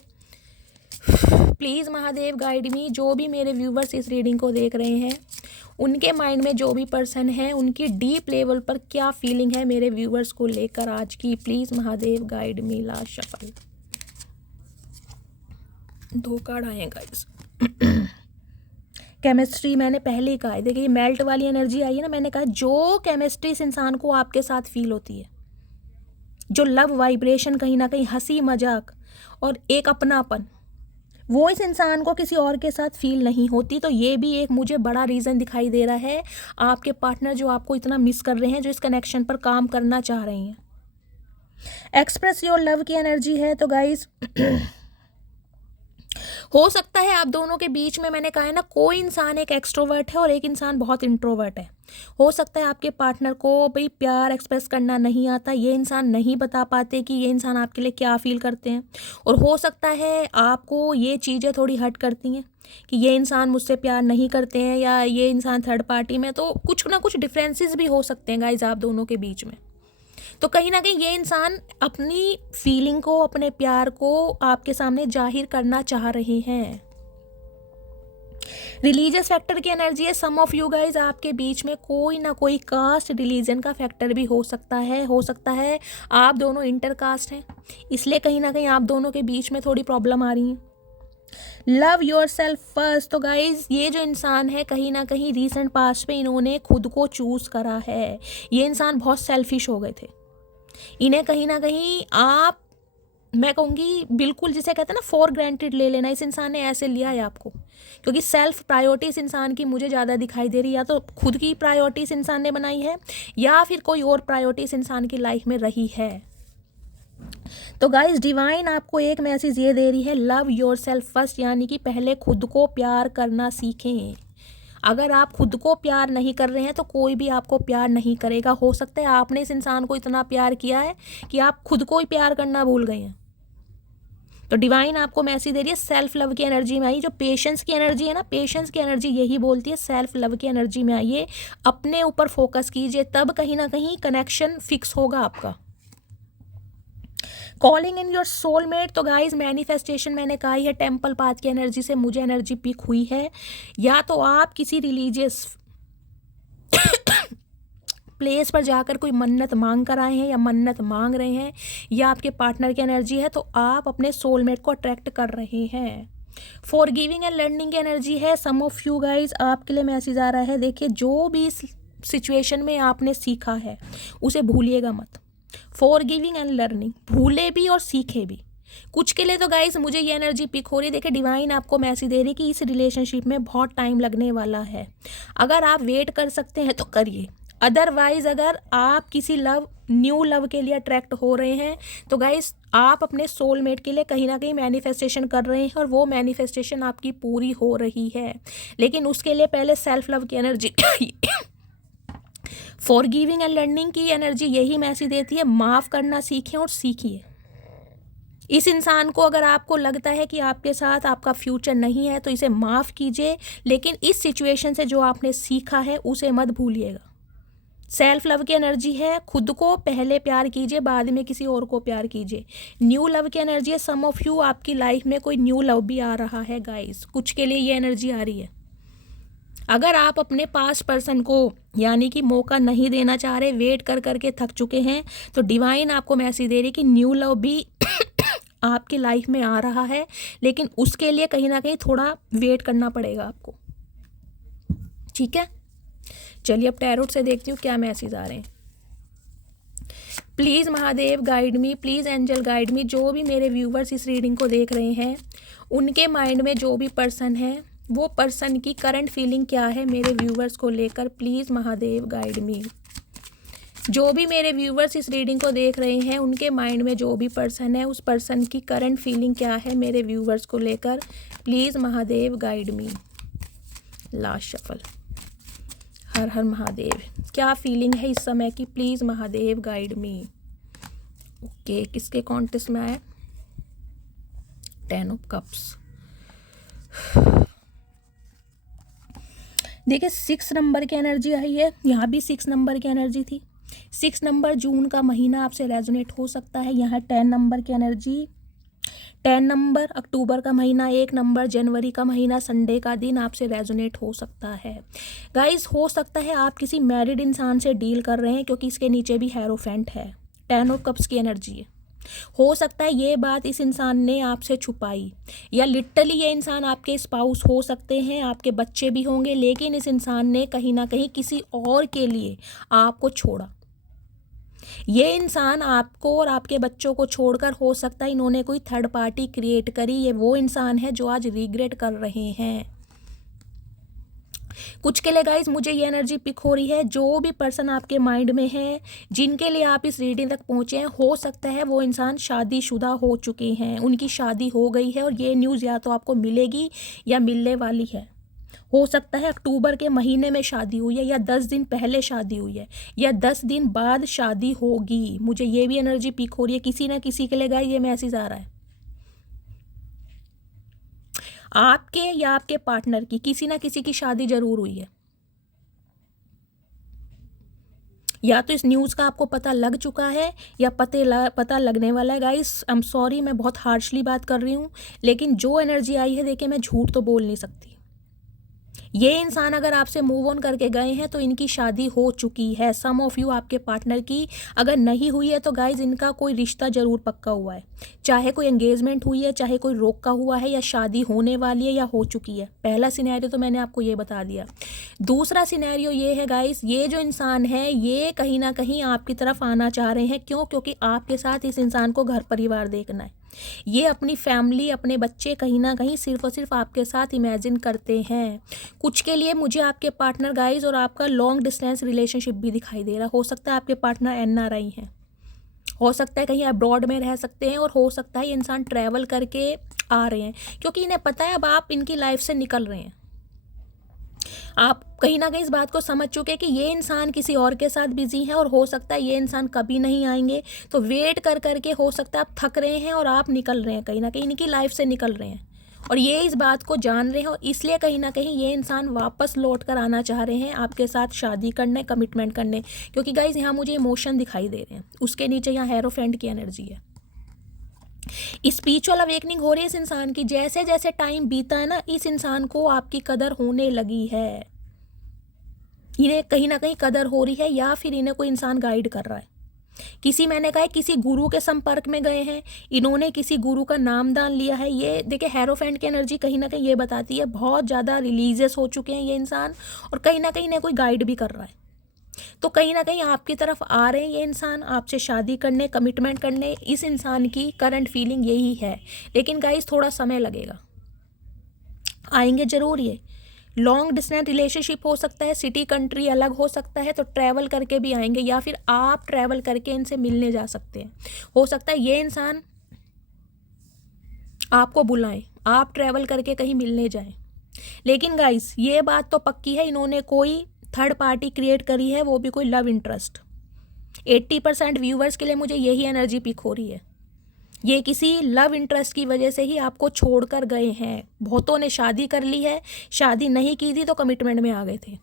प्लीज़ महादेव गाइड मी। जो भी मेरे व्यूवर्स इस रीडिंग को देख रहे हैं, उनके माइंड में जो भी पर्सन है, उनकी डीप लेवल पर क्या फीलिंग है मेरे व्यूवर्स को लेकर आज की। Please Mahadev guide me. Last shuffle, 2 card आए हैं गाइस। केमिस्ट्री मैंने पहले ही कहा है। देखिए मेल्ट वाली एनर्जी आई है ना, मैंने कहा जो केमिस्ट्री इस इंसान को आपके साथ फील होती है, जो लव वाइब्रेशन, कहीं ना कहीं हंसी मजाक और एक अपनापन, वो इस इंसान को किसी और के साथ फील नहीं होती। तो ये भी एक मुझे बड़ा रीज़न दिखाई दे रहा है। आपके पार्टनर जो आपको इतना मिस कर रहे हैं, जो इस कनेक्शन पर काम करना चाह रहे हैं। एक्सप्रेस योर लव की एनर्जी है। तो गाइज हो सकता है आप दोनों के बीच में, मैंने कहा है ना, कोई इंसान एक एक्सट्रोवर्ट है और एक इंसान बहुत इंट्रोवर्ट है। हो सकता है आपके पार्टनर को भाई प्यार एक्सप्रेस करना नहीं आता, ये इंसान नहीं बता पाते कि ये इंसान आपके लिए क्या फील करते हैं। और हो सकता है आपको ये चीज़ें थोड़ी हर्ट करती हैं कि ये इंसान मुझसे प्यार नहीं करते हैं या ये इंसान थर्ड पार्टी में। तो कुछ ना कुछ डिफरेंसेस भी हो सकते हैं गाइज आप दोनों के बीच में। तो कहीं ना कहीं ये इंसान अपनी फीलिंग को, अपने प्यार को आपके सामने जाहिर करना चाह रहे हैं। रिलीजियस फैक्टर की एनर्जी है। सम ऑफ यू गाइज, आपके बीच में कोई ना कोई कास्ट रिलीजन का फैक्टर भी हो सकता है। हो सकता है आप दोनों इंटरकास्ट हैं, इसलिए कहीं ना कहीं आप दोनों के बीच में थोड़ी प्रॉब्लम आ रही है। Love your self first. तो गाइज ये जो इंसान है, कहीं ना कहीं रिसेंट पास्ट में इन्होंने खुद को चूज करा है। ये इंसान बहुत सेल्फिश हो गए थे। इन्हें कहीं ना कहीं आप, मैं कहूँगी बिल्कुल जिसे कहते हैं ना फॉर ग्रांटेड ले लेना, इस इंसान ने ऐसे लिया है आपको, क्योंकि सेल्फ प्रायोरिटी इस इंसान की मुझे ज़्यादा दिखाई दे रही है। या तो खुद की प्रायोरिटी इस इंसान ने बनाई है या फिर कोई और प्रायोरिटी इस इंसान की लाइफ में रही है। तो गाइस डिवाइन आपको एक मैसेज ये दे रही है, लव योर सेल्फ फर्स्ट, यानी कि पहले खुद को प्यार करना सीखें। अगर आप खुद को प्यार नहीं कर रहे हैं तो कोई भी आपको प्यार नहीं करेगा। हो सकता है आपने इस इंसान को इतना प्यार किया है कि आप खुद को ही प्यार करना भूल गए हैं। तो डिवाइन आपको मैसेज दे रही है, सेल्फ लव की एनर्जी में आई। जो पेशेंस की एनर्जी है ना, पेशेंस की एनर्जी यही बोलती है सेल्फ लव की एनर्जी में आइए, अपने ऊपर फोकस कीजिए, तब कहीं ना कहीं कनेक्शन फिक्स होगा आपका। Calling in your soulmate. तो गाइज मैनिफेस्टेशन मैंने कहा है टेम्पल पाथ की एनर्जी से मुझे एनर्जी पिक हुई है। या तो आप किसी रिलीजियस प्लेस पर जाकर कोई मन्नत मांग कर आए हैं या मन्नत मांग रहे हैं, या आपके पार्टनर की एनर्जी है तो आप अपने सोलमेट को अट्रैक्ट कर रहे हैं। फॉरगिविंग एंड लर्निंग की एनर्जी है। सम ऑफ यू गाइज, आपके लिए मैसेज आ रहा है, देखिए जो भी इस सिचुएशन में आपने सीखा है उसे भूलिएगा मत। फॉरगिविंग एंड लर्निंग, भूले भी और सीखे भी। कुछ के लिए तो गाइस मुझे ये एनर्जी पिक हो रही है। देखिए डिवाइन आपको मैसेज दे रही है कि इस रिलेशनशिप में बहुत टाइम लगने वाला है। अगर आप वेट कर सकते हैं तो करिए, अदरवाइज अगर आप किसी न्यू लव के लिए अट्रैक्ट हो रहे हैं तो गाइस आप अपने सोलमेट के लिए कहीं ना कहीं मैनिफेस्टेशन कर रहे हैं और वो मैनिफेस्टेशन आपकी पूरी हो रही है। लेकिन उसके लिए पहले सेल्फ लव की एनर्जी फॉरगिविंग एंड लर्निंग की एनर्जी यही मैसेज देती है, माफ़ करना सीखें और सीखिए। इस इंसान को अगर आपको लगता है कि आपके साथ आपका फ्यूचर नहीं है तो इसे माफ़ कीजिए, लेकिन इस सिचुएशन से जो आपने सीखा है उसे मत भूलिएगा। सेल्फ लव की एनर्जी है, खुद को पहले प्यार कीजिए, बाद में किसी और को प्यार कीजिए। न्यू लव की एनर्जी है, सम ऑफ यू आपकी लाइफ में कोई न्यू लव भी आ रहा है गाइस, कुछ के लिए ये एनर्जी आ रही है। अगर आप अपने पास पर्सन को यानी कि मौका नहीं देना चाह रहे, वेट कर करके थक चुके हैं, तो डिवाइन आपको मैसेज दे रही कि न्यू लव भी आपकी लाइफ में आ रहा है, लेकिन उसके लिए कहीं ना कहीं थोड़ा वेट करना पड़ेगा आपको। ठीक है, चलिए अब टैरोट से देखती हूँ क्या मैसेज आ रहे हैं। Please Mahadev guide me, please angel guide me. जो भी मेरे व्यूवर्स इस रीडिंग को देख रहे हैं उनके माइंड में जो भी पर्सन है वो पर्सन की करंट फीलिंग क्या है मेरे व्यूवर्स को लेकर, प्लीज़ महादेव गाइड मी। जो भी मेरे व्यूवर्स इस रीडिंग को देख रहे हैं उनके माइंड में जो भी पर्सन है उस पर्सन की करंट फीलिंग क्या है मेरे व्यूवर्स को लेकर, please Mahadev guide me. Last shuffle. हर हर महादेव। क्या फीलिंग है इस समय की, please Mahadev guide me. Okay, किसके कॉन्टेस्ट में आया? 10 ऑफ कप्स। देखिए 6 नंबर की एनर्जी आई है, यहाँ भी 6 नंबर की एनर्जी थी। 6 नंबर जून का महीना आपसे रेजोनेट हो सकता है। यहाँ 10 नंबर की एनर्जी, 10 नंबर अक्टूबर का महीना, 1 नंबर जनवरी का महीना, संडे का दिन आपसे रेजोनेट हो सकता है। गाइस हो सकता है आप किसी मैरिड इंसान से डील कर रहे हैं क्योंकि इसके नीचे भी हेरोफेंट है, 10 ऑफ कप्स की एनर्जी है। हो सकता है ये बात इस इंसान ने आपसे छुपाई, या लिटरली ये इंसान आपके स्पाउस हो सकते हैं, आपके बच्चे भी होंगे, लेकिन इस इंसान ने कहीं ना कहीं किसी और के लिए आपको छोड़ा। ये इंसान आपको और आपके बच्चों को छोड़कर, हो सकता है इन्होंने कोई थर्ड पार्टी क्रिएट करी। ये वो इंसान है जो आज रिग्रेट कर रहे हैं। कुछ के लिए गाइस मुझे ये एनर्जी पिक हो रही है, जो भी पर्सन आपके माइंड में है जिनके लिए आप इस रीडिंग तक पहुंचे हैं, हो सकता है वो इंसान शादीशुदा हो चुके हैं, उनकी शादी हो गई है और ये न्यूज़ या तो आपको मिलेगी या मिलने वाली है। हो सकता है अक्टूबर के महीने में शादी हुई है, या 10 दिन पहले शादी हुई है, या 10 दिन बाद शादी होगी। मुझे ये भी एनर्जी पिक हो रही है, किसी ना किसी के लिए गाइस ये मैसेज आ रहा है। आपके या आपके पार्टनर की किसी ना किसी की शादी जरूर हुई है, या तो इस न्यूज़ का आपको पता लग चुका है या पता लगने वाला है। गाइस आई एम सॉरी, मैं बहुत हार्शली बात कर रही हूँ, लेकिन जो एनर्जी आई है देखिए मैं झूठ तो बोल नहीं सकती। ये इंसान अगर आपसे मूव ऑन करके गए हैं तो इनकी शादी हो चुकी है। सम ऑफ यू आपके पार्टनर की अगर नहीं हुई है तो गाइज इनका कोई रिश्ता ज़रूर पक्का हुआ है, चाहे कोई एंगेजमेंट हुई है, चाहे कोई रोका हुआ है, या शादी होने वाली है या हो चुकी है। पहला सिनेरियो तो मैंने आपको ये बता दिया। दूसरा सिनेरियो ये है गाइज, ये जो इंसान है ये कहीं ना कहीं आपकी तरफ आना चाह रहे हैं। क्यों? क्योंकि आपके साथ इस इंसान को घर परिवार देखना है। ये अपनी फैमिली, अपने बच्चे कहीं ना कहीं सिर्फ और सिर्फ आपके साथ इमेजिन करते हैं। कुछ के लिए मुझे आपके पार्टनर गाइज और आपका लॉन्ग डिस्टेंस रिलेशनशिप भी दिखाई दे रहा। हो सकता है आपके पार्टनर NRI हैं, हो सकता है कहीं अब्रॉड में रह सकते हैं, और हो सकता है ये इंसान ट्रैवल करके आ रहे हैं क्योंकि इन्हें पता है अब आप इनकी लाइफ से निकल रहे हैं। आप कहीं ना कहीं इस बात को समझ चुके हैं कि ये इंसान किसी और के साथ बिजी है और हो सकता है ये इंसान कभी नहीं आएंगे। तो वेट कर करके हो सकता है आप थक रहे हैं और आप निकल रहे हैं, कहीं ना कहीं इनकी लाइफ से निकल रहे हैं, और ये इस बात को जान रहे हैं, और इसलिए कहीं ना कहीं ये इंसान वापस लौट कर आना चाह रहे हैं आपके साथ शादी करने, कमिटमेंट करने। क्योंकि गाइज यहाँ मुझे इमोशन दिखाई दे रहे हैं, उसके नीचे यहाँ हेरोफेंट की एनर्जी है। स्पिरिचुअल अवेकनिंग हो रही है इस इंसान की। जैसे जैसे टाइम बीता है ना, इस इंसान को आपकी कदर होने लगी है, इन्हें कहीं ना कहीं कदर हो रही है, या फिर इन्हें कोई इंसान गाइड कर रहा है। मैंने कहा है किसी गुरु के संपर्क में गए हैं, इन्होंने किसी गुरु का नाम दान लिया है। ये देखिए हेरोफेंट की एनर्जी कहीं ना कहीं ये बताती है बहुत ज़्यादा रिलीजियस हो चुके हैं ये इंसान, और कहीं ना कहीं इन्हें कोई गाइड भी कर रहा है। तो कहीं ना कहीं आपकी तरफ आ रहे हैं ये इंसान, आपसे शादी करने, कमिटमेंट करने। इस इंसान की करंट फीलिंग यही है, लेकिन गाइस थोड़ा समय लगेगा, आएंगे जरूर ये। लॉन्ग डिस्टेंस रिलेशनशिप हो सकता है, सिटी कंट्री अलग हो सकता है, तो ट्रैवल करके भी आएंगे, या फिर आप ट्रैवल करके इनसे मिलने जा सकते हैं। हो सकता है ये इंसान आपको बुलाएं, आप ट्रैवल करके कहीं मिलने जाएं। लेकिन गाइस ये बात तो पक्की है, इन्होंने कोई थर्ड पार्टी क्रिएट करी है, वो भी कोई लव इंटरेस्ट। 80% व्यूवर्स के लिए मुझे यही एनर्जी पिक हो रही है। ये किसी लव इंटरेस्ट की वजह से ही आपको छोड़कर गए हैं। बहुतों ने शादी कर ली है, शादी नहीं की थी तो कमिटमेंट में आ गए थे।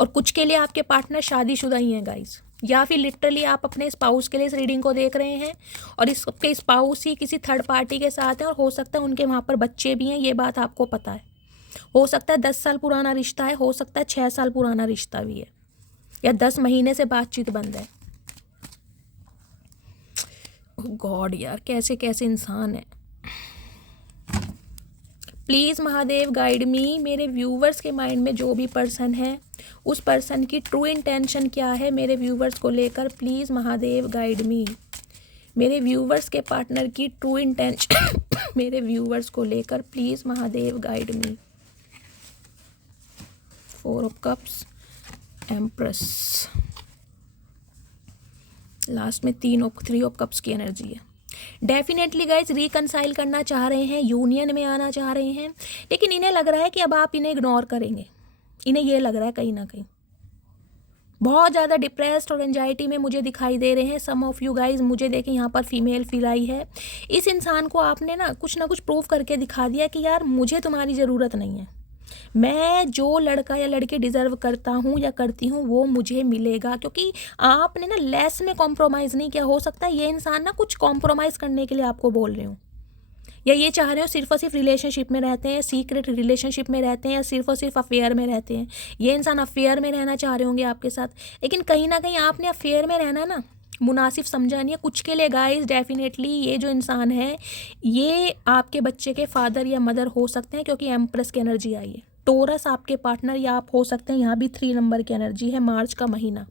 और कुछ के लिए आपके पार्टनर शादीशुदा ही हैं गाइस, या फिर लिटरली आप अपने स्पाउस के लिए इस रीडिंग को देख रहे हैं और इसके स्पाउस ही किसी थर्ड पार्टी के साथ हैं, और हो सकता है उनके वहाँ पर बच्चे भी हैं, ये बात आपको पता है। हो सकता है 10 साल पुराना रिश्ता है, हो सकता है 6 साल पुराना रिश्ता भी है, या 10 महीने से बातचीत बंद है। गॉड यार, कैसे कैसे इंसान है। प्लीज़ महादेव गाइड मी, मेरे व्यूवर्स के माइंड में जो भी पर्सन है उस पर्सन की ट्रू इंटेंशन क्या है मेरे व्यूवर्स को लेकर। प्लीज़ महादेव गाइड मी, मेरे व्यूवर्स के पार्टनर की ट्रू इंटेंशन मेरे व्यूवर्स को लेकर please Mahadev guide me. 4 of cups, empress, last में 3 ऑफ कप्स की एनर्जी है। डेफिनेटली गाइज रिकनसाइल करना चाह रहे हैं, यूनियन में आना चाह रहे हैं, लेकिन इन्हें लग रहा है कि अब आप इन्हें इग्नोर करेंगे। इन्हें ये लग रहा है कहीं ना कहीं बहुत ज़्यादा डिप्रेस्ड और एंजाइटी में मुझे दिखाई दे रहे हैं सम ऑफ यू गाइज। मुझे देखें यहाँ पर फीमेल फील आई है। इस इंसान को आपने ना कुछ प्रूव करके दिखा दिया कि यार मुझे तुम्हारी ज़रूरत नहीं है, मैं जो लड़का या लड़की डिज़र्व करता हूँ या करती हूँ वो मुझे मिलेगा, क्योंकि आपने ना लेस में कॉम्प्रोमाइज़ नहीं किया। हो सकता है ये इंसान ना कुछ कॉम्प्रोमाइज़ करने के लिए आपको बोल रहे हो, या ये चाह रहे हो सिर्फ और सिर्फ रिलेशनशिप में रहते हैं, सीक्रेट रिलेशनशिप में रहते हैं, या सिर्फ और सिर्फ अफेयर में रहते हैं। ये इंसान अफेयर में रहना चाह रहे होंगे आपके साथ, लेकिन कहीं ना कहीं आपने अफेयर में रहना ना मुनासिब समझा नहीं है। कुछ के लिए गाइस डेफिनेटली ये जो इंसान है ये आपके बच्चे के फादर या मदर हो सकते हैं, क्योंकि एम्प्रेस की एनर्जी आई है। टोरस आपके पार्टनर या आप हो सकते हैं, यहाँ भी 3 नंबर की एनर्जी है, मार्च का महीना।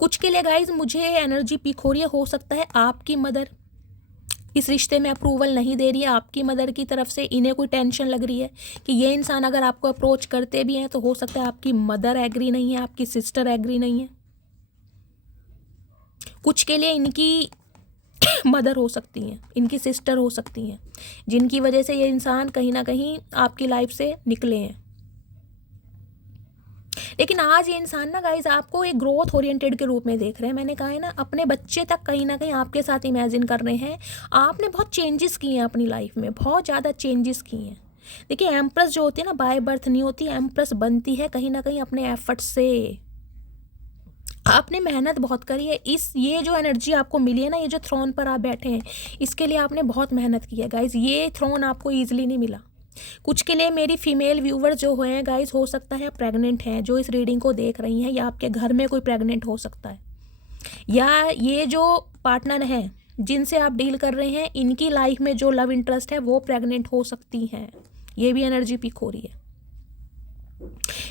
कुछ के लिए गाइज मुझे एनर्जी पिक हो रही है, हो सकता है आपकी मदर इस रिश्ते में अप्रूवल नहीं दे रही है, आपकी मदर की तरफ से इन्हें कोई टेंशन लग रही है कि ये इंसान अगर आपको अप्रोच करते भी हैं तो हो सकता है आपकी मदर एग्री नहीं है, आपकी सिस्टर एग्री नहीं है। कुछ के लिए इनकी मदर हो सकती हैं, इनकी सिस्टर हो सकती हैं, जिनकी वजह से ये इंसान कहीं ना कहीं आपकी लाइफ से निकले हैं। लेकिन आज ये इंसान ना गाइज आपको एक ग्रोथ ओरिएंटेड के रूप में देख रहे हैं। मैंने कहा है ना, अपने बच्चे तक कहीं ना कहीं आपके साथ इमेजिन कर रहे हैं। आपने बहुत चेंजेस किए हैं अपनी लाइफ में, बहुत ज़्यादा चेंजेस किए हैं। देखिए एम्प्रेस जो होती है ना बाय बर्थ नहीं होती, एम्प्रेस बनती है कहीं ना कहीं अपने एफर्ट से। आपने मेहनत बहुत करी है। ये जो एनर्जी आपको मिली है ना, ये जो थ्रोन पर आप बैठे हैं, इसके लिए आपने बहुत मेहनत की है गाइज। ये थ्रोन आपको ईजिली नहीं मिला। कुछ के लिए मेरी फीमेल व्यूवर जो हैं गाइज, हो सकता है प्रेग्नेंट हैं जो इस रीडिंग को देख रही हैं, या आपके घर में कोई प्रेग्नेंट हो सकता है, या ये जो पार्टनर हैं जिनसे आप डील कर रहे हैं इनकी लाइफ में जो लव इंटरेस्ट है वो प्रेग्नेंट हो सकती हैं। ये भी एनर्जी पिक हो रही है।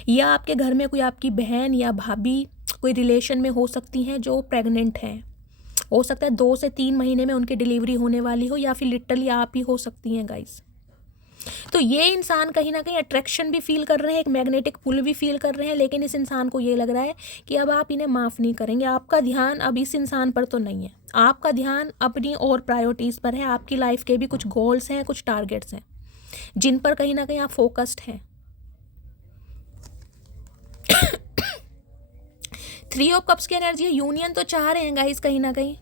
या आपके घर में कोई आपकी बहन या भाभी कोई रिलेशन में हो सकती हैं जो प्रेग्नेंट हैं। हो सकता है 2 से 3 महीने में उनकी डिलीवरी होने वाली हो, या फिर लिटरली आप ही हो सकती हैं गाइज। तो ये इंसान कहीं ना कहीं अट्रैक्शन भी फील कर रहे हैं, एक मैग्नेटिक पुल भी फील कर रहे हैं, लेकिन इस इंसान को ये लग रहा है कि अब आप इन्हें माफ़ नहीं करेंगे। आपका ध्यान अब इस इंसान पर तो नहीं है, आपका ध्यान अपनी और प्रायोरिटीज़ पर है। आपकी लाइफ के भी कुछ गोल्स हैं, कुछ टारगेट्स हैं जिन पर कहीं ना कहीं आप फोकस्ड हैं। 3 ऑफ कप्स की एनर्जी है, यूनियन तो चाह रहे हैं गाइस कहीं ना कहीं।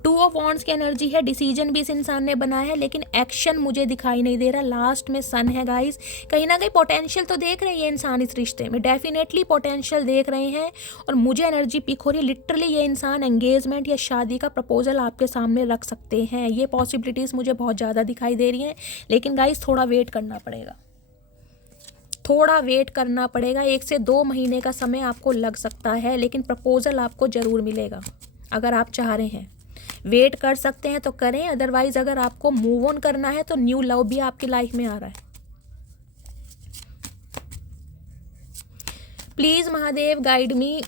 2 ऑफ वॉन्ड्स की एनर्जी है, डिसीजन भी इस इंसान ने बनाया है, लेकिन एक्शन मुझे दिखाई नहीं दे रहा। लास्ट में सन है गाइस। कहीं ना कहीं पोटेंशियल तो देख रहे हैं ये इंसान इस रिश्ते में, डेफिनेटली पोटेंशियल देख रहे हैं, और मुझे एनर्जी पिक हो रही है लिटरली ये इंसान एंगेजमेंट या शादी का प्रपोजल आपके सामने रख सकते हैं। ये पॉसिबिलिटीज़ मुझे बहुत ज़्यादा दिखाई दे रही हैं, लेकिन गाइस थोड़ा वेट करना पड़ेगा, थोड़ा वेट करना पड़ेगा। 1 से 2 महीने का समय आपको लग सकता है, लेकिन प्रपोजल आपको ज़रूर मिलेगा अगर आप चाह रहे हैं। वेट कर सकते हैं तो करें, अदरवाइज अगर आपको मूव ऑन करना है तो न्यू लव भी आपकी लाइफ में आ रहा है। प्लीज महादेव गाइड मी।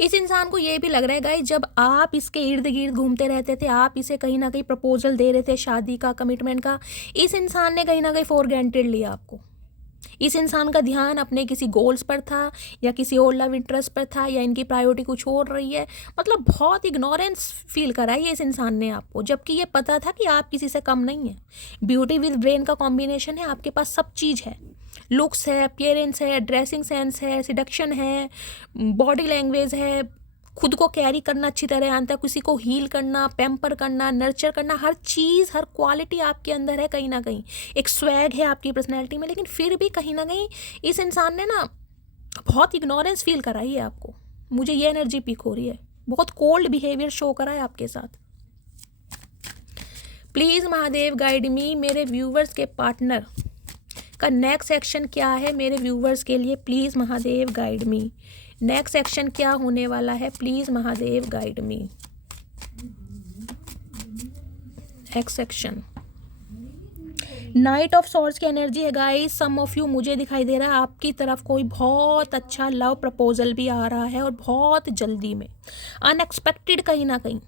इस इंसान को ये भी लग रहा है गाइस, जब आप इसके इर्द गिर्द घूमते रहते थे, आप इसे कहीं ना कहीं प्रपोजल दे रहे थे शादी का, कमिटमेंट का, इस इंसान ने कहीं ना कहीं फॉर ग्रांटेड लिया आपको। इस इंसान का ध्यान अपने किसी गोल्स पर था या किसी और लव इंटरेस्ट पर था, या इनकी प्रायोरिटी कुछ और रही है। मतलब बहुत इग्नोरेंस फील करा है इस इंसान ने आपको, जबकि ये पता था कि आप किसी से कम नहीं है। ब्यूटी विद ब्रेन का कॉम्बिनेशन है, आपके पास सब चीज़ है। लुक्स है, अपीयरेंस है, ड्रेसिंग सेंस है, सिडक्शन है, बॉडी लैंग्वेज है, खुद को कैरी करना अच्छी तरह आता है, किसी को हील करना, पैम्पर करना, नर्चर करना, हर चीज़, हर क्वालिटी आपके अंदर है। कहीं ना कहीं एक स्वैग है आपकी पर्सनैलिटी में, लेकिन फिर भी कहीं ना कहीं इस इंसान ने ना बहुत इग्नोरेंस फील कराई है आपको। मुझे ये एनर्जी पिक हो रही है, बहुत कोल्ड बिहेवियर शो करा है आपके साथ। प्लीज़ महादेव गाइड मी, मेरे व्यूवर्स के पार्टनर का नेक्स्ट एक्शन क्या है मेरे व्यूवर्स के लिए। Please Mahadev guide me, next action क्या होने वाला है, please Mahadev guide me. Next action night of swords की एनर्जी है गाइस। सम ऑफ यू, मुझे दिखाई दे रहा है आपकी तरफ कोई बहुत अच्छा लव प्रपोजल भी आ रहा है, और बहुत जल्दी में, अनएक्सपेक्टेड कहीं ना कहीं।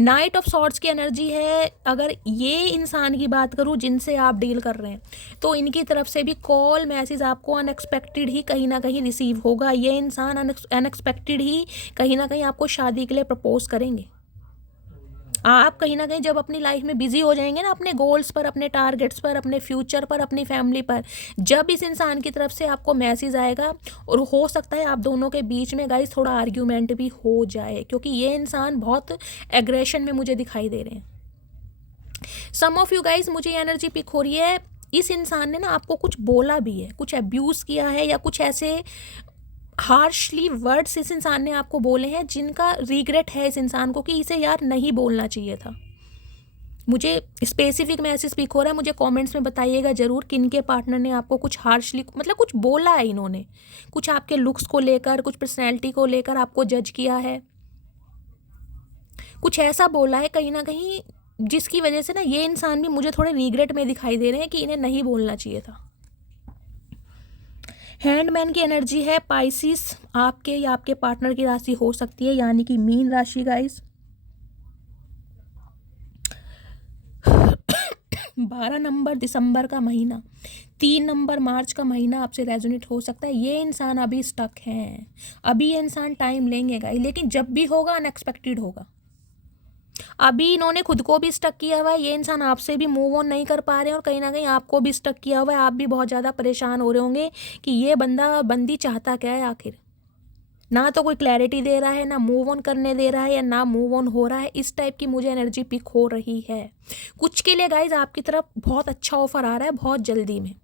नाइट ऑफ सॉर्ड्स की एनर्जी है। अगर ये इंसान की बात करूँ जिनसे आप डील कर रहे हैं, तो इनकी तरफ से भी कॉल मैसेज आपको अनएक्सपेक्टेड ही कहीं ना कहीं रिसीव होगा। ये इंसान अनएक्सपेक्टेड ही कहीं ना कहीं आपको शादी के लिए प्रपोज करेंगे। आप कहीं ना कहीं जब अपनी लाइफ में बिजी हो जाएंगे ना, अपने गोल्स पर, अपने टारगेट्स पर, अपने फ्यूचर पर, अपनी फैमिली पर, जब इस इंसान की तरफ से आपको मैसेज आएगा, और हो सकता है आप दोनों के बीच में गाइस थोड़ा आर्ग्यूमेंट भी हो जाए, क्योंकि ये इंसान बहुत एग्रेशन में मुझे दिखाई दे रहे हैं। सम ऑफ यू गाइस, मुझे ये एनर्जी पिक हो रही है, इस इंसान ने ना आपको कुछ बोला भी है, कुछ अब्यूज़ किया है, या कुछ ऐसे हार्शली वर्ड्स इस इंसान ने आपको बोले हैं जिनका रिग्रेट है इस इंसान को कि इसे यार नहीं बोलना चाहिए था। मुझे स्पेसिफिक मैसेज पिक हो रहा है, मुझे कमेंट्स में बताइएगा ज़रूर किन के पार्टनर ने आपको कुछ हार्शली, मतलब कुछ बोला है इन्होंने, कुछ आपके लुक्स को लेकर, कुछ पर्सनैलिटी को लेकर आपको जज किया है, कुछ ऐसा बोला है कहीं ना कहीं जिसकी वजह से ना ये इंसान भी मुझे थोड़े रिग्रेट में दिखाई दे रहे हैं कि इन्हें नहीं बोलना चाहिए था। हैंडमैन की एनर्जी है। पाइसिस आपके या आपके पार्टनर की राशि हो सकती है, यानी कि मीन राशि गाइस। 12 नंबर दिसंबर का महीना, 3 नंबर मार्च का महीना आपसे रेजोनेट हो सकता है। ये इंसान अभी स्टक हैं, अभी ये इंसान टाइम लेंगे गाइस, लेकिन जब भी होगा अनएक्सपेक्टेड होगा। अभी इन्होंने खुद को भी स्टक किया हुआ है, ये इंसान आपसे भी मूव ऑन नहीं कर पा रहे हैं, और कहीं ना कहीं आपको भी स्टक किया हुआ है। आप भी बहुत ज़्यादा परेशान हो रहे होंगे कि ये बंदी चाहता क्या है आखिर। ना तो कोई क्लैरिटी दे रहा है, ना मूव ऑन करने दे रहा है, या ना मूव ऑन हो रहा है। इस टाइप की मुझे एनर्जी पिक हो रही है। कुछ के लिए गाइज आपकी तरफ बहुत अच्छा ऑफर आ रहा है बहुत जल्दी में,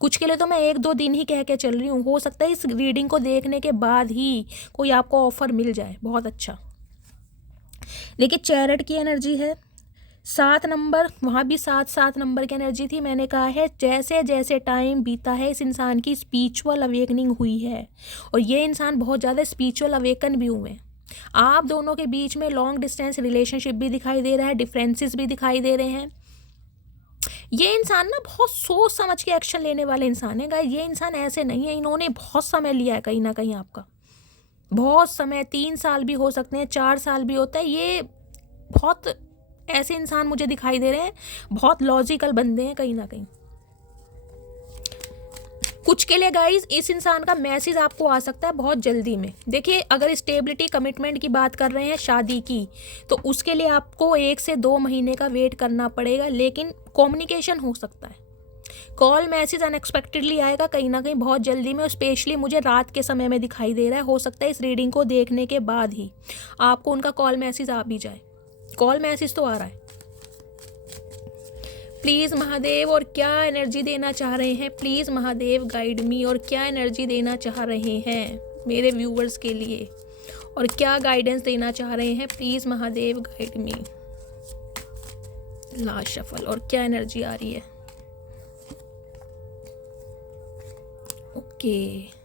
कुछ के लिए तो मैं 1-2 दिन ही कह के चल रही हूँ। हो सकता है इस रीडिंग को देखने के बाद ही कोई आपको ऑफर मिल जाए बहुत अच्छा। देखिए चैरिट की एनर्जी है। 7 नंबर, वहाँ भी 7 नंबर की एनर्जी थी। मैंने कहा है जैसे जैसे टाइम बीता है इस इंसान की स्पिरिचुअल अवेकनिंग हुई है, और ये इंसान बहुत ज़्यादा स्पिरिचुअल अवेकन भी हुए हैं। आप दोनों के बीच में लॉन्ग डिस्टेंस रिलेशनशिप भी दिखाई दे रहा है, डिफरेंसेस भी दिखाई दे रहे हैं। ये इंसान ना बहुत सोच समझ के एक्शन लेने वाले इंसान है गाइस। ये इंसान ऐसे नहीं है, इन्होंने बहुत समय लिया है कहीं ना कहीं आपका, बहुत समय, 3 साल भी हो सकते हैं, 4 साल भी होता है। ये बहुत ऐसे इंसान मुझे दिखाई दे रहे हैं, बहुत लॉजिकल बंदे हैं कहीं ना कहीं। कुछ के लिए गाइस इस इंसान का मैसेज आपको आ सकता है बहुत जल्दी में। देखिए अगर स्टेबिलिटी कमिटमेंट की बात कर रहे हैं शादी की, तो उसके लिए आपको 1 से 2 महीने का वेट करना पड़ेगा, लेकिन कम्युनिकेशन हो सकता है। कॉल मैसेज अनएक्सपेक्टेडली आएगा कहीं ना कहीं बहुत जल्दी में, और स्पेशली मुझे रात के समय में दिखाई दे रहा है। हो सकता है इस रीडिंग को देखने के बाद ही आपको उनका कॉल मैसेज आ भी जाए। कॉल मैसेज तो आ रहा है। प्लीज़ महादेव, और क्या एनर्जी देना चाह रहे हैं, प्लीज़ महादेव गाइड मी, और क्या एनर्जी देना चाह रहे हैं मेरे व्यूवर्स के लिए, और क्या गाइडेंस देना चाह रहे हैं, please Mahadev guide me. Last shuffle, और क्या एनर्जी आ रही है। ओके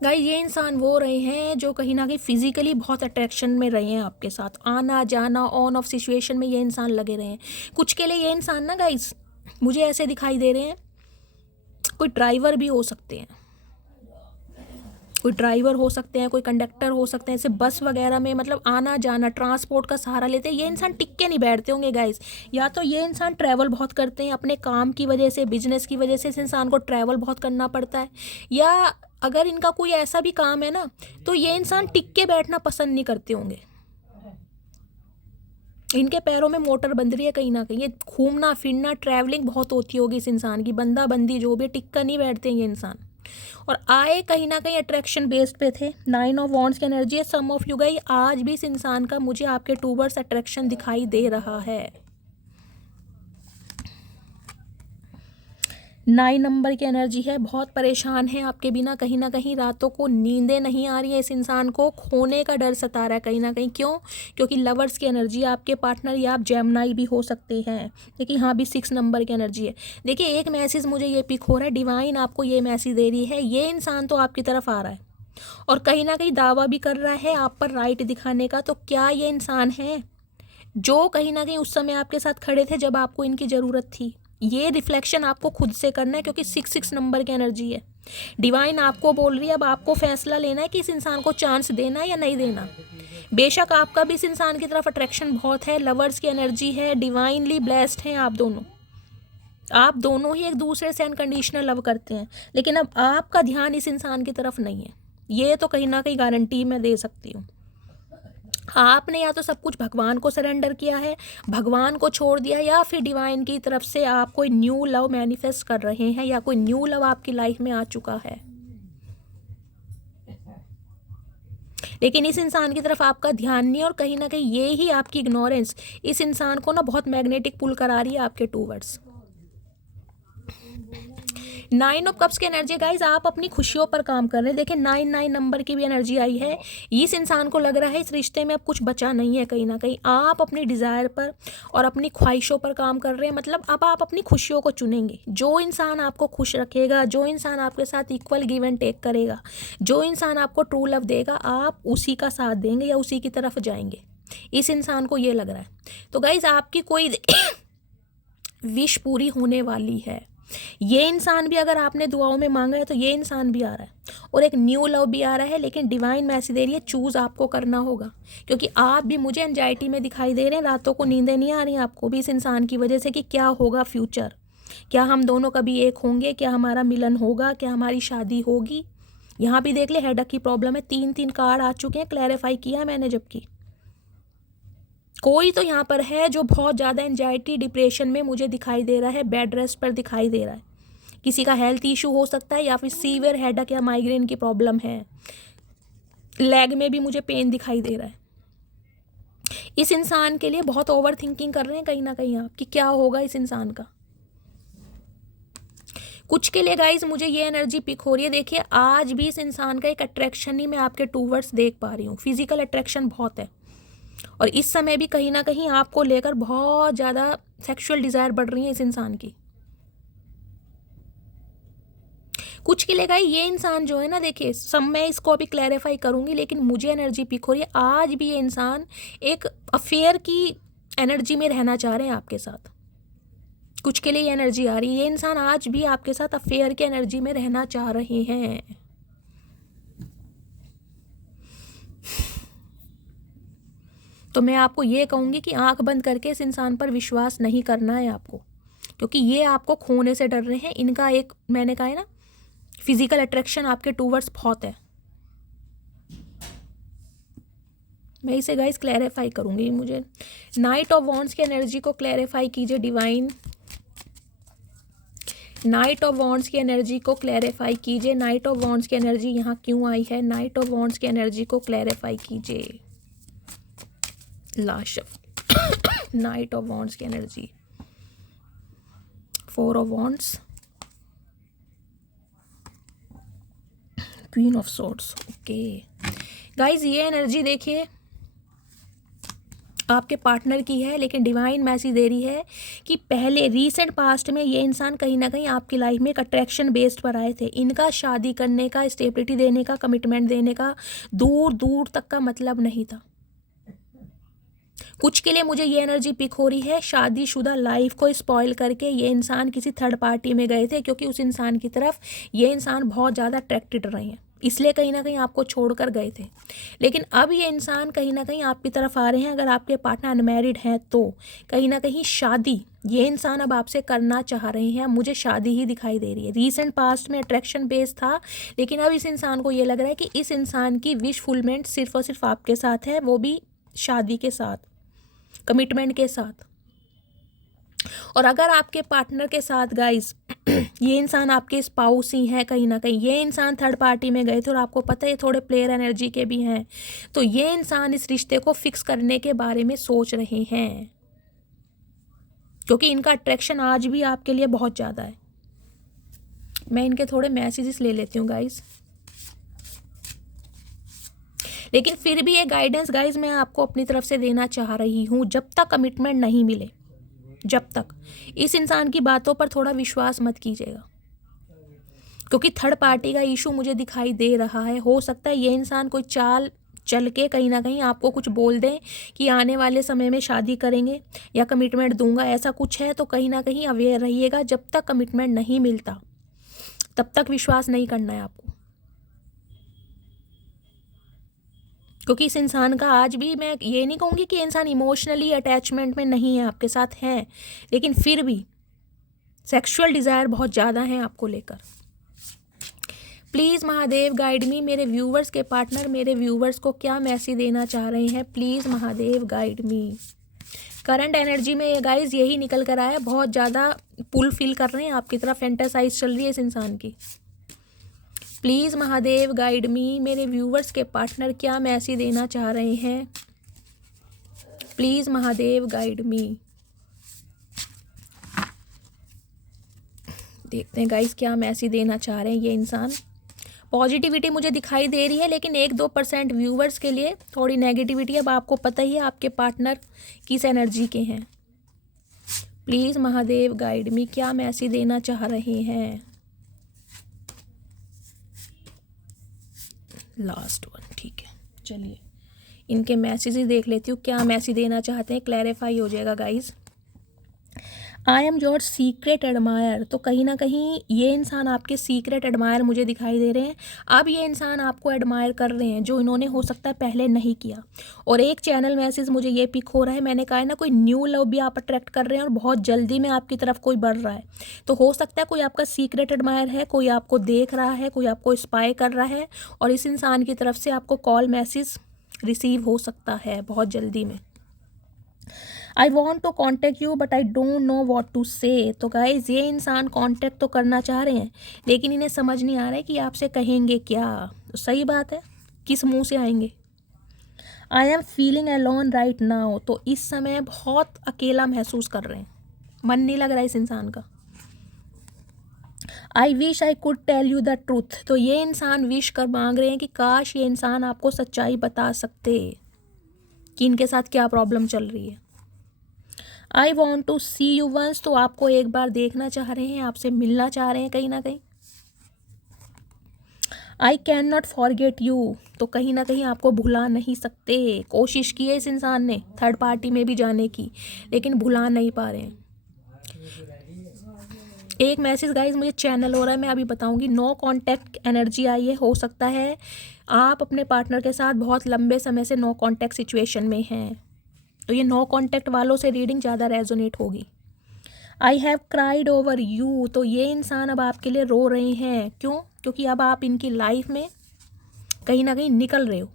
गाइस ये इंसान वो रहे हैं जो कहीं ना कहीं फिजिकली बहुत अट्रैक्शन में रहे हैं आपके साथ, आना जाना ऑन ऑफ सिचुएशन में ये इंसान लगे रहे हैं। कुछ के लिए ये इंसान ना गाइस मुझे ऐसे दिखाई दे रहे हैं, कोई ड्राइवर भी हो सकते हैं, कोई ड्राइवर हो सकते हैं, कोई कंडक्टर हो सकते हैं, जैसे बस वगैरह में मतलब आना जाना ट्रांसपोर्ट का सहारा लेते हैं। ये इंसान टिक के नहीं बैठते होंगे गाइस। या तो ये इंसान ट्रैवल बहुत करते हैं अपने काम की वजह से, बिजनेस की वजह से इस इंसान को ट्रैवल बहुत करना पड़ता है। या अगर इनका कोई ऐसा भी काम है ना तो ये इंसान टिक के बैठना पसंद नहीं करते होंगे। इनके पैरों में मोटर बंध रही है कहीं ना कहीं, ये घूमना फिरना ट्रैवलिंग बहुत होती होगी इस इंसान की, बंदा बंदी जो भी, टिक कर नहीं बैठते हैं ये इंसान। और आए कहीं ना कहीं अट्रैक्शन बेस्ड पे थे। 9 ऑफ वॉन्ड्स की एनर्जी है। सम ऑफ यू गाइस आज भी इस इंसान का मुझे आपके टूवर्ड्स अट्रैक्शन दिखाई दे रहा है। 9 नंबर की एनर्जी है, बहुत परेशान है आपके बिना, कहीं ना कहीं रातों को नींदें नहीं आ रही है, इस इंसान को खोने का डर सता रहा है कहीं ना कहीं। क्यों? क्योंकि लवर्स की एनर्जी, आपके पार्टनर या आप जेमिनी भी हो सकते हैं। देखिए यहाँ भी 6 नंबर की एनर्जी है। देखिए एक मैसेज मुझे ये पिक हो रहा है, डिवाइन आपको ये मैसेज दे रही है, ये इंसान तो आपकी तरफ आ रहा है और कहीं ना कहीं दावा भी कर रहा है आप पर राइट दिखाने का। तो क्या ये इंसान है जो कहीं ना कहीं उस समय आपके साथ खड़े थे जब आपको इनकी ज़रूरत थी? ये रिफ्लेक्शन आपको खुद से करना है क्योंकि 6 नंबर की एनर्जी है। डिवाइन आपको बोल रही है अब आपको फैसला लेना है कि इस इंसान को चांस देना है या नहीं देना। बेशक आपका भी इस इंसान की तरफ अट्रैक्शन बहुत है, लवर्स की एनर्जी है, डिवाइनली ब्लेस्ड हैं आप दोनों। आप दोनों ही एक दूसरे से अनकंडीशनल लव करते हैं, लेकिन अब आपका ध्यान इस इंसान की तरफ नहीं है। ये तो कहीं ना कहीं गारंटी मैं दे सकती हूँ। आपने या तो सब कुछ भगवान को सरेंडर किया है, भगवान को छोड़ दिया, या फिर डिवाइन की तरफ से आप कोई न्यू लव मैनिफेस्ट कर रहे हैं या कोई न्यू लव आपकी लाइफ में आ चुका है। लेकिन इस इंसान की तरफ आपका ध्यान नहीं, और कहीं ना कहीं ये ही आपकी इग्नोरेंस इस इंसान को ना बहुत मैग्नेटिक पुल करा रही है आपके टूवर्ड्स। 9 ऑफ कप्स की एनर्जी गाइज, आप अपनी खुशियों पर काम कर रहे हैं। देखिए 9 नंबर की भी एनर्जी आई है। इस इंसान को लग रहा है इस रिश्ते में अब कुछ बचा नहीं है, कहीं ना कहीं आप अपनी डिज़ायर पर और अपनी ख्वाहिशों पर काम कर रहे हैं। मतलब अब आप अपनी खुशियों को चुनेंगे। जो इंसान आपको खुश रखेगा, जो इंसान आपके साथ इक्वल गिव एंड टेक करेगा, जो इंसान आपको ट्रू लव देगा, आप उसी का साथ देंगे या उसी की तरफ जाएंगे। इस इंसान को ये लग रहा है। तो गाइज आपकी कोई विश पूरी होने वाली है। ये इंसान भी अगर आपने दुआओं में मांगा है तो ये इंसान भी आ रहा है और एक न्यू लव भी आ रहा है। लेकिन डिवाइन मैसेज दे रही है चूज़ आपको करना होगा, क्योंकि आप भी मुझे एंजाइटी में दिखाई दे रहे हैं। रातों को नींदें नहीं आ रही आपको भी इस इंसान की वजह से कि क्या होगा फ्यूचर, क्या हम दोनों कभी एक होंगे, क्या हमारा मिलन होगा, क्या हमारी शादी होगी। यहाँ भी देख ले हेडेक की प्रॉब्लम है, 3 कार्ड आ चुके हैं, क्लैरिफाई किया मैंने। जबकि कोई तो यहाँ पर है जो बहुत ज़्यादा एंजाइटी डिप्रेशन में मुझे दिखाई दे रहा है, बेड रेस्ट पर दिखाई दे रहा है। किसी का हेल्थ इशू हो सकता है या फिर सीवियर हेडेक या माइग्रेन की प्रॉब्लम है। लेग में भी मुझे पेन दिखाई दे रहा है। इस इंसान के लिए बहुत ओवर थिंकिंग कर रहे हैं कहीं ना कहीं आप कि क्या होगा इस इंसान का। कुछ के लिए गाइज मुझे ये एनर्जी पिक हो रही है। देखिए आज भी इस इंसान का एक अट्रैक्शन ही मैं आपके टूवर्ड्स देख पा रही हूँ। फिजिकल अट्रैक्शन बहुत है और इस समय भी कहीं ना कहीं आपको लेकर बहुत ज़्यादा सेक्सुअल डिज़ायर बढ़ रही है इस इंसान की। कुछ के लिए गाइस ये इंसान जो है ना, देखिए सब मैं इसको अभी क्लैरिफाई करूँगी, लेकिन मुझे एनर्जी पिक हो रही है आज भी ये इंसान एक अफेयर की एनर्जी में रहना चाह रहे हैं आपके साथ। कुछ के लिए ये एनर्जी आ रही है, ये इंसान आज भी आपके साथ अफेयर की एनर्जी में रहना चाह रहे हैं। तो मैं आपको ये कहूँगी कि आंख बंद करके इस इंसान पर विश्वास नहीं करना है आपको, क्योंकि ये आपको खोने से डर रहे हैं। इनका एक मैंने कहा है ना फिजिकल अट्रैक्शन आपके टूवर्ड्स बहुत है। मैं इसे गाइस क्लैरिफाई करूँगी। मुझे नाइट ऑफ वॉन्ड्स की एनर्जी को क्लैरिफाई कीजिए डिवाइन। नाइट ऑफ वॉन्ड्स की एनर्जी को क्लैरिफाई कीजिए। नाइट ऑफ वॉन्ड्स की एनर्जी यहाँ क्यों आई है? नाइट ऑफ वॉन्ड्स की एनर्जी को क्लैरिफाई कीजिए। लास्ट नाइट ऑफ वॉन्ड्स की energy, 4 of wands, queen of swords. Okay guys ये एनर्जी देखिए आपके पार्टनर की है, लेकिन डिवाइन मैसेज दे रही है कि पहले रीसेंट पास्ट में ये इंसान कहीं ना कहीं आपकी लाइफ में एक अट्रैक्शन बेस्ड पर आए थे। इनका शादी करने का, स्टेबिलिटी देने का, कमिटमेंट देने का दूर दूर तक का मतलब नहीं था। कुछ के लिए मुझे ये एनर्जी पिक हो रही है, शादीशुदा लाइफ को स्पॉइल करके ये इंसान किसी थर्ड पार्टी में गए थे, क्योंकि उस इंसान की तरफ ये इंसान बहुत ज़्यादा अट्रैक्टेड रहे हैं, इसलिए कहीं ना कहीं आपको छोड़कर गए थे। लेकिन अब ये इंसान कहीं ना कहीं आपकी तरफ आ रहे हैं। अगर आपके पार्टनर अनमैरिड हैं तो कहीं ना कहीं शादी ये इंसान अब आपसे करना चाह रहे हैं। मुझे शादी ही दिखाई दे रही है। रीसेंट पास्ट में अट्रैक्शन बेस था, लेकिन अब इस इंसान को ये लग रहा है कि इस इंसान की विश फुलमेंट सिर्फ और सिर्फ आपके साथ है, वो भी शादी के साथ, कमिटमेंट के साथ। और अगर आपके पार्टनर के साथ गाइस ये इंसान आपके स्पाउस ही हैं, कहीं ना कहीं ये इंसान थर्ड पार्टी में गए थे और आपको पता है ये थोड़े प्लेयर एनर्जी के भी हैं, तो ये इंसान इस रिश्ते को फिक्स करने के बारे में सोच रहे हैं, क्योंकि इनका अट्रैक्शन आज भी आपके लिए बहुत ज़्यादा है। मैं इनके थोड़े मैसेजेस ले लेती हूँ गाइस, लेकिन फिर भी ये गाइडेंस गाइस मैं आपको अपनी तरफ से देना चाह रही हूँ। जब तक कमिटमेंट नहीं मिले, जब तक इस इंसान की बातों पर थोड़ा विश्वास मत कीजिएगा, क्योंकि थर्ड पार्टी का इशू मुझे दिखाई दे रहा है। हो सकता है ये इंसान कोई चाल चल के कहीं ना कहीं आपको कुछ बोल दें कि आने वाले समय में शादी करेंगे या कमिटमेंट दूंगा, ऐसा कुछ है। तो कहीं ना कहीं अवेयर रहिएगा, जब तक कमिटमेंट नहीं मिलता तब तक विश्वास नहीं करना है आपको, क्योंकि इस इंसान का आज भी, मैं ये नहीं कहूँगी कि इंसान इमोशनली अटैचमेंट में नहीं है, आपके साथ है, लेकिन फिर भी सेक्सुअल डिज़ायर बहुत ज़्यादा है आपको लेकर। प्लीज़ महादेव गाइड मी, मेरे व्यूवर्स के पार्टनर मेरे व्यूवर्स को क्या मैसेज देना चाह रहे हैं, please Mahadev guide me. Current energy में ये गाइज यही निकल कर आया, बहुत ज़्यादा पुल फील कर रहे हैं आपकी तरफ, फैंटासाइज चल रही है इस इंसान की। प्लीज़ महादेव गाइड मी, मेरे व्यूवर्स के पार्टनर क्या मैसेज देना चाह रहे हैं, प्लीज़ महादेव गाइड मी। देखते हैं गाइस क्या मैसेज देना चाह रहे हैं ये इंसान। पॉजिटिविटी मुझे दिखाई दे रही है, लेकिन 1-2% व्यूवर्स के लिए थोड़ी नेगेटिविटी। अब आपको पता ही है आपके पार्टनर किस एनर्जी के हैं। प्लीज़ महादेव गाइड मी, क्या मैसेज देना चाह रहे हैं। लास्ट वन, ठीक है, चलिए इनके मैसेज ही देख लेती हूँ, क्या मैसेज देना चाहते हैं, क्लैरिफाई हो जाएगा guys. I am your secret admire, तो कहीं ना कहीं ये इंसान आपके सीक्रेट एडमायर मुझे दिखाई दे रहे हैं। अब ये इंसान आपको एडमायर कर रहे हैं, जो इन्होंने हो सकता है पहले नहीं किया। और एक चैनल मैसेज मुझे ये पिक हो रहा है, मैंने कहा है ना, कोई न्यू लव भी आप अट्रैक्ट कर रहे हैं और बहुत जल्दी में आपकी तरफ कोई बढ़ रहा है। तो हो सकता है कोई आपका सीक्रेट एडमायर है, कोई आपको देख रहा है, कोई आपको स्पाई कर रहा है, और इस इंसान की तरफ से आपको कॉल मैसेज रिसीव हो सकता है बहुत जल्दी में। I want to contact you but I don't know what to say, तो गाइज ये इंसान कॉन्टेक्ट तो करना चाह रहे हैं, लेकिन इन्हें समझ नहीं आ रहा है कि आपसे कहेंगे क्या। तो सही बात है, किस मुंह से आएंगे। I am feeling alone right now, तो इस समय बहुत अकेला महसूस कर रहे हैं, मन नहीं लग रहा है इस इंसान का। I wish I could tell you the truth, तो ये इंसान विश कर मांग रहे हैं कि काश ये इंसान आपको सच्चाई बता सकते कि इनके साथ क्या प्रॉब्लम चल रही है। I want to see you once, तो आपको एक बार देखना चाह रहे हैं, आपसे मिलना चाह रहे हैं कहीं ना कहीं। आई कैन नॉट फॉरगेट यू, तो कहीं ना कहीं आपको भुला नहीं सकते। कोशिश की है इस इंसान ने थर्ड पार्टी में भी जाने की, लेकिन भुला नहीं पा रहे हैं। एक मैसेज गाइज मुझे चैनल हो रहा है, मैं अभी बताऊंगी। नो कॉन्टैक्ट एनर्जी आई है, हो सकता है आप अपने पार्टनर के साथ बहुत लंबे समय से नो कॉन्टैक्ट सिचुएशन में हैं, तो ये नो कॉन्टैक्ट वालों से रीडिंग ज़्यादा रेजोनेट होगी। I have cried over you, तो ये इंसान अब आपके लिए रो रहे हैं। क्यों? क्योंकि अब आप इनकी लाइफ में कहीं ना कहीं निकल रहे हो।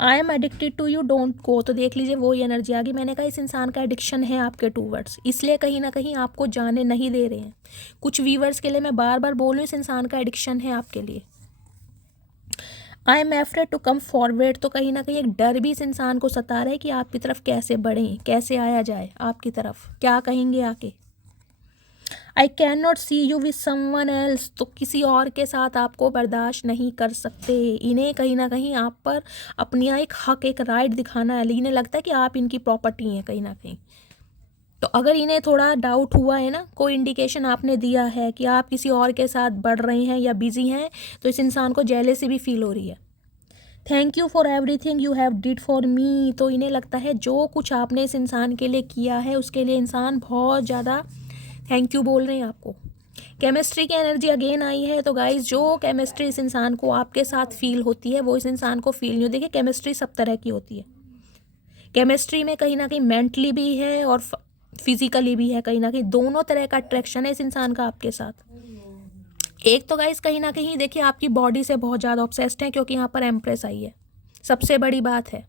I am addicted to you don't go, तो देख लीजिए वो एनर्जी आ गई। मैंने कहा इस इंसान का एडिक्शन है आपके टूवर्ड्स, इसलिए कहीं ना कहीं आपको जाने नहीं दे रहे हैं। कुछ व्यूवर्स के लिए मैं बार बार बोल रही हूँ, इस इंसान का एडिक्शन है आपके लिए। I am afraid to come forward, तो कहीं ना कहीं एक डर भी इस इंसान को सता रहा है कि आपकी तरफ कैसे बढ़ें, कैसे आया जाए आपकी तरफ, क्या कहेंगे आके। I can not see you with someone else, तो किसी और के साथ आपको बर्दाश्त नहीं कर सकते। इन्हें कहीं ना कहीं आप पर अपनी एक हक, एक राइट दिखाना है। इन्हें लगता है कि आप इनकी प्रॉपर्टी हैं कहीं ना कहीं। तो अगर इन्हें थोड़ा डाउट हुआ है ना, कोई इंडिकेशन आपने दिया है कि आप किसी और के साथ बढ़ रहे हैं या बिजी हैं, तो इस इंसान को जेलेसी भी फील हो रही है। Thank you for everything you have did for me, तो इन्हें लगता है जो कुछ आपने इस इंसान के लिए किया है उसके लिए इंसान बहुत ज़्यादा थैंक यू बोल रहे हैं आपको। केमिस्ट्री की एनर्जी अगेन आई है। तो गाइज जो केमिस्ट्री इस इंसान को आपके साथ फील होती है वो इस इंसान को फील नहीं होती। देखिए केमिस्ट्री सब तरह की होती है। केमिस्ट्री में कहीं ना कहीं मेंटली भी है और फिजिकली भी है, कहीं ना कहीं दोनों तरह का अट्रैक्शन है इस इंसान का आपके साथ। एक तो गाइस कहीं ना कहीं देखिए आपकी बॉडी से बहुत ज़्यादा ऑब्सेस्ड है, क्योंकि यहाँ पर एम्प्रेस आई है। सबसे बड़ी बात है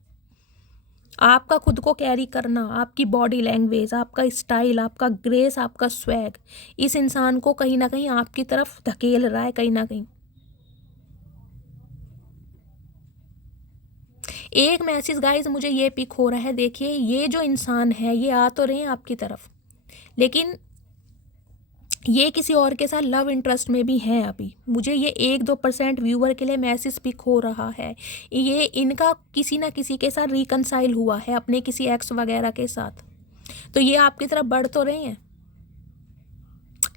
आपका खुद को कैरी करना, आपकी बॉडी लैंग्वेज, आपका स्टाइल, आपका ग्रेस, आपका स्वैग इस इंसान को कहीं ना कहीं आपकी तरफ धकेल रहा है। कहीं ना कहीं एक मैसेज गाइस मुझे ये पिक हो रहा है। देखिए ये जो इंसान है ये आ तो रहे हैं आपकी तरफ, लेकिन ये किसी और के साथ लव इंटरेस्ट में भी हैं। अभी मुझे ये 1-2% व्यूअर के लिए मैसेज पिक हो रहा है। ये इनका किसी ना किसी के साथ रिकनसाइल हुआ है, अपने किसी एक्स वगैरह के साथ। तो ये आपकी तरफ बढ़ तो रहे हैं,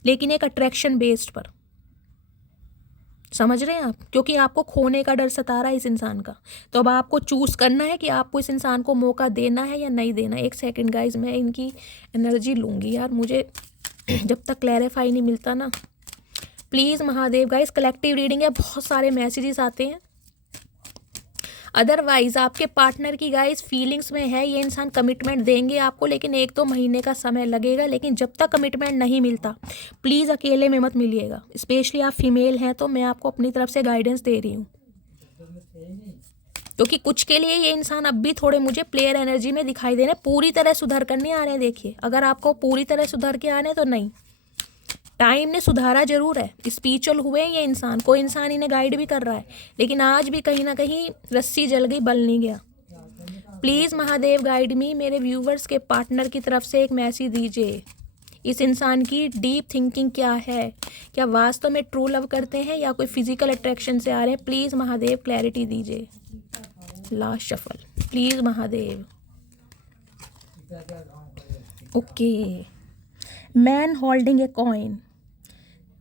लेकिन एक अट्रैक्शन बेस्ड पर, समझ रहे हैं आप, क्योंकि आपको खोने का डर सता रहा है इस इंसान का। तो अब आपको चूज़ करना है कि आपको इस इंसान को मौका देना है या नहीं देना। एक सेकंड गाइज मैं इनकी एनर्जी लूँगी यार, मुझे जब तक क्लैरिफाई नहीं मिलता ना। Please Mahadev guys, collective reading है, बहुत सारे मैसेजेस आते हैं। अदरवाइज आपके पार्टनर की गाइस फीलिंग्स में है, ये इंसान कमिटमेंट देंगे आपको, लेकिन 1-2 महीने का समय लगेगा। लेकिन जब तक कमिटमेंट नहीं मिलता प्लीज़ अकेले में मत मिलिएगा। स्पेशली आप फीमेल हैं तो मैं आपको अपनी तरफ से गाइडेंस दे रही हूँ, क्योंकि कुछ के लिए ये इंसान अब भी थोड़े मुझे प्लेयर एनर्जी में दिखाई दे रहे हैं। पूरी तरह सुधर कर नहीं आ रहे हैं। देखिए अगर आपको पूरी तरह सुधर के आ रहे हैं तो नहीं, टाइम ने सुधारा जरूर है। स्पिरिचुअल हुए ये इंसान, कोई इंसान इन्हें गाइड भी कर रहा है, लेकिन आज भी कहीं ना कहीं रस्सी जल गई, बल नहीं गया। प्लीज़ महादेव गाइड मी। मेरे व्यूवर्स के पार्टनर की तरफ से एक मैसेज दीजिए। इस इंसान की डीप थिंकिंग क्या है? क्या वास्तव में ट्रू लव करते हैं या कोई फिजिकल अट्रैक्शन से आ रहे हैं? प्लीज़ महादेव क्लैरिटी दीजिए। Last shuffle please Mahadev. Okay, man holding a coin,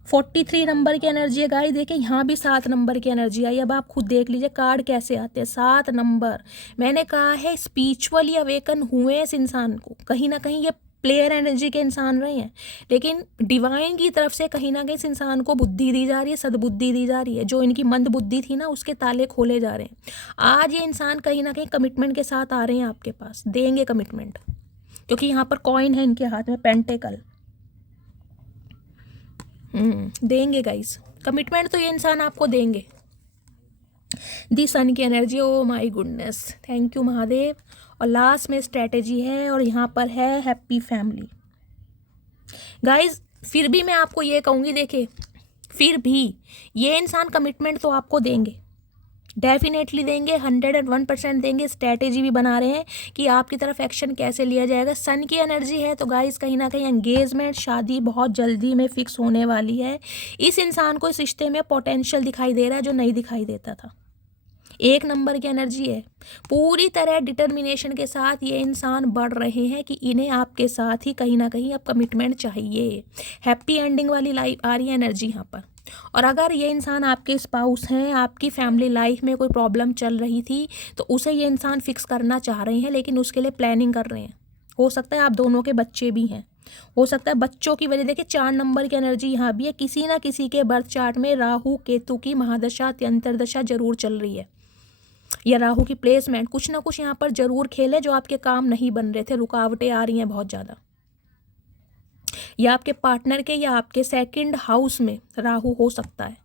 43 number की एनर्जी है गाइस। देखिए यहाँ भी 7 नंबर की एनर्जी आई। अब आप खुद देख लीजिए कार्ड कैसे आते हैं। 7 नंबर, मैंने कहा है स्पिरिचुअली अवेकन हुए इस इंसान को। कहीं ना कहीं ये प्लेयर एनर्जी के इंसान रहे हैं, लेकिन डिवाइन की तरफ से कहीं ना कहीं इस इंसान को बुद्धि दी जा रही है, सद्बुद्धि दी जा रही है। जो इनकी मंद बुद्धि थी ना उसके ताले खोले जा रहे हैं। आज ये इंसान कहीं ना कहीं कमिटमेंट के साथ आ रहे हैं आपके पास, देंगे कमिटमेंट, क्योंकि यहाँ पर कॉइन है इनके हाथ में, पेंटेकल। देंगे गाइस कमिटमेंट, तो ये इंसान आपको देंगे। दी सन की energy, oh my goodness, thank you Mahadev. और लास्ट में स्ट्रेटेजी है और यहाँ पर है हैप्पी फैमिली। गाइस फिर भी मैं आपको ये कहूँगी, देखिए फिर भी ये इंसान कमिटमेंट तो आपको देंगे, डेफिनेटली देंगे, 101% देंगे। स्ट्रैटेजी भी बना रहे हैं कि आपकी तरफ एक्शन कैसे लिया जाएगा। सन की एनर्जी है तो गाइस कहीं ना कहीं एंगेजमेंट, शादी बहुत जल्दी में फिक्स होने वाली है। इस इंसान को इस रिश्ते में पोटेंशियल दिखाई दे रहा है जो नहीं दिखाई देता था। 1 नंबर की एनर्जी है। पूरी तरह डिटर्मिनेशन के साथ ये इंसान बढ़ रहे हैं कि इन्हें आपके साथ ही कहीं ना कहीं अब कमिटमेंट चाहिए। हैप्पी एंडिंग वाली लाइफ आ रही है एनर्जी यहाँ पर। और अगर ये इंसान आपके स्पाउस हैं, आपकी फैमिली लाइफ में कोई प्रॉब्लम चल रही थी तो उसे ये इंसान फिक्स करना चाह रहे हैं, लेकिन उसके लिए प्लानिंग कर रहे हैं। हो सकता है आप दोनों के बच्चे भी हैं, हो सकता है बच्चों की वजह। देखिए 4 नंबर की एनर्जी यहाँ भी है। किसी ना किसी के बर्थ चार्ट में राहु केतु की महादशा अंतर्दशा जरूर चल रही है, या राहु की प्लेसमेंट कुछ ना कुछ यहाँ पर जरूर खेले जो आपके काम नहीं बन रहे थे, रुकावटें आ रही हैं बहुत ज़्यादा, या आपके पार्टनर के या आपके सेकंड हाउस में राहु हो सकता है।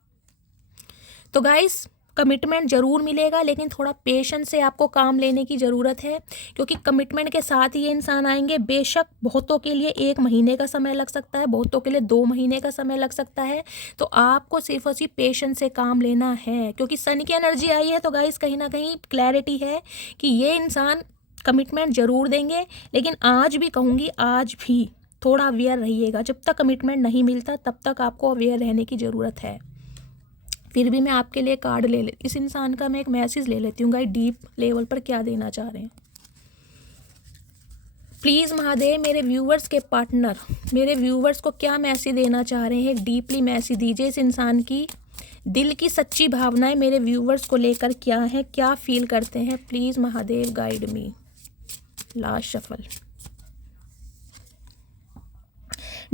तो गाइस कमिटमेंट जरूर मिलेगा, लेकिन थोड़ा पेशेंस से आपको काम लेने की ज़रूरत है, क्योंकि कमिटमेंट के साथ ही ये इंसान आएंगे। बेशक बहुतों के लिए 1 महीने का समय लग सकता है, बहुतों के लिए 2 महीने का समय लग सकता है। तो आपको सिर्फ और सिर्फ पेशेंस से काम लेना है, क्योंकि सन की एनर्जी आई है। तो गाइस कहीं ना कहीं क्लैरिटी है कि ये इंसान कमिटमेंट ज़रूर देंगे, लेकिन आज भी कहूँगी आज भी थोड़ा अवेयर रहिएगा। जब तक कमिटमेंट नहीं मिलता तब तक आपको अवेयर रहने की ज़रूरत है। फिर भी मैं आपके लिए कार्ड ले ले इस इंसान का मैं एक मैसेज ले लेती हूँ गाइस, डीप लेवल पर क्या देना चाह रहे हैं। प्लीज़ महादेव मेरे व्यूवर्स के पार्टनर मेरे व्यूवर्स को क्या मैसेज देना चाह रहे हैं, डीपली मैसेज दीजिए। इस इंसान की दिल की सच्ची भावनाएं मेरे व्यूवर्स को लेकर क्या है, क्या फील करते हैं। Please Mahadev guide me. Last shuffle,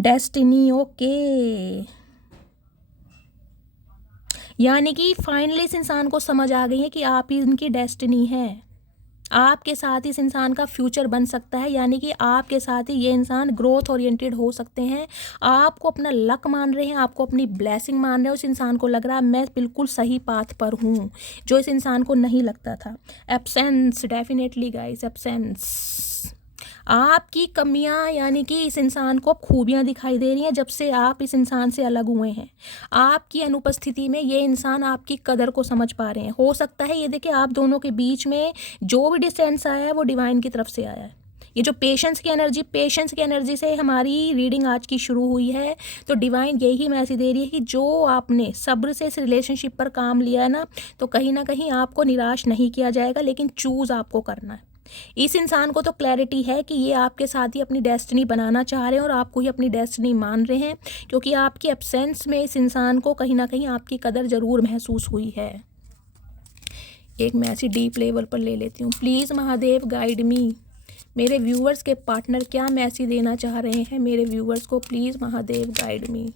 destiny, okay. यानी कि फाइनली इस इंसान को समझ आ गई है कि आप ही इनकी डेस्टिनी है। आपके साथ इस इंसान का फ्यूचर बन सकता है, यानी कि आपके साथ ही ये इंसान ग्रोथ ओरिएंटेड हो सकते हैं। आपको अपना लक मान रहे हैं, आपको अपनी ब्लेसिंग मान रहे हैं। उस इंसान को लग रहा है मैं बिल्कुल सही पाथ पर हूँ, जो इस इंसान को नहीं लगता था। Absence, definitely guys, absence. आपकी कमियां, यानी कि इस इंसान को खूबियां दिखाई दे रही हैं जब से आप इस इंसान से अलग हुए हैं। आपकी अनुपस्थिति में ये इंसान आपकी कदर को समझ पा रहे हैं। हो सकता है ये देखिए आप दोनों के बीच में जो भी डिस्टेंस आया है वो डिवाइन की तरफ से आया है। ये जो पेशेंस की एनर्जी से हमारी रीडिंग आज की शुरू हुई है, तो डिवाइन यही मैसेज दे रही है कि जो आपने सब्र से इस रिलेशनशिप पर काम लिया है ना, तो कहीं ना कहीं आपको निराश नहीं किया जाएगा, लेकिन चूज़ आपको करना है। इस इंसान को तो क्लैरिटी है कि ये आपके साथ ही अपनी डेस्टिनी बनाना चाह रहे हैं और आपको ही अपनी डेस्टिनी मान रहे हैं, क्योंकि आपकी एब्सेंस में इस इंसान को कहीं ना कहीं आपकी कदर ज़रूर महसूस हुई है। एक मैं ऐसी डीप लेवल पर ले लेती हूँ। प्लीज़ महादेव गाइड मी। मेरे व्यूवर्स के पार्टनर क्या मैसेज देना चाह रहे हैं मेरे व्यूवर्स को, please Mahadev guide me.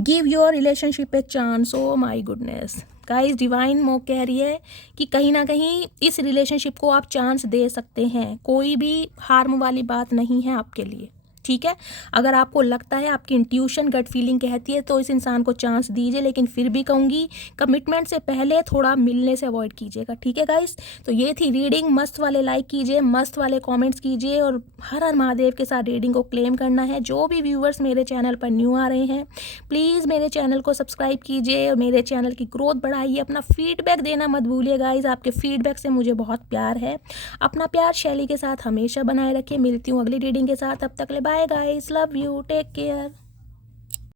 Give your relationship a chance. Oh my goodness guys, divine मो कह रही है कि कहीं ना कहीं इस रिलेशनशिप को आप चांस दे सकते हैं। कोई भी हार्म वाली बात नहीं है आपके लिए, ठीक है। अगर आपको लगता है, आपकी इंट्यूशन गट फीलिंग कहती है, तो इस इंसान को चांस दीजिए, लेकिन फिर भी कहूँगी कमिटमेंट से पहले थोड़ा मिलने से अवॉइड कीजिएगा, ठीक है गाइस। तो ये थी रीडिंग। मस्त वाले लाइक कीजिए, मस्त वाले कमेंट्स कीजिए और हर हर महादेव के साथ रीडिंग को क्लेम करना है। जो भी व्यूवर्स मेरे चैनल पर न्यू आ रहे हैं, प्लीज़ मेरे चैनल को सब्सक्राइब कीजिए और मेरे चैनल की ग्रोथ बढ़ाइए। अपना फीडबैक देना मत भूलिए गाइज, आपके फीडबैक से मुझे बहुत प्यार है। अपना प्यार शैली के साथ हमेशा बनाए रखिए। मिलती हूँ अगली रीडिंग के साथ, तब तक ले bye guys, love you, take care.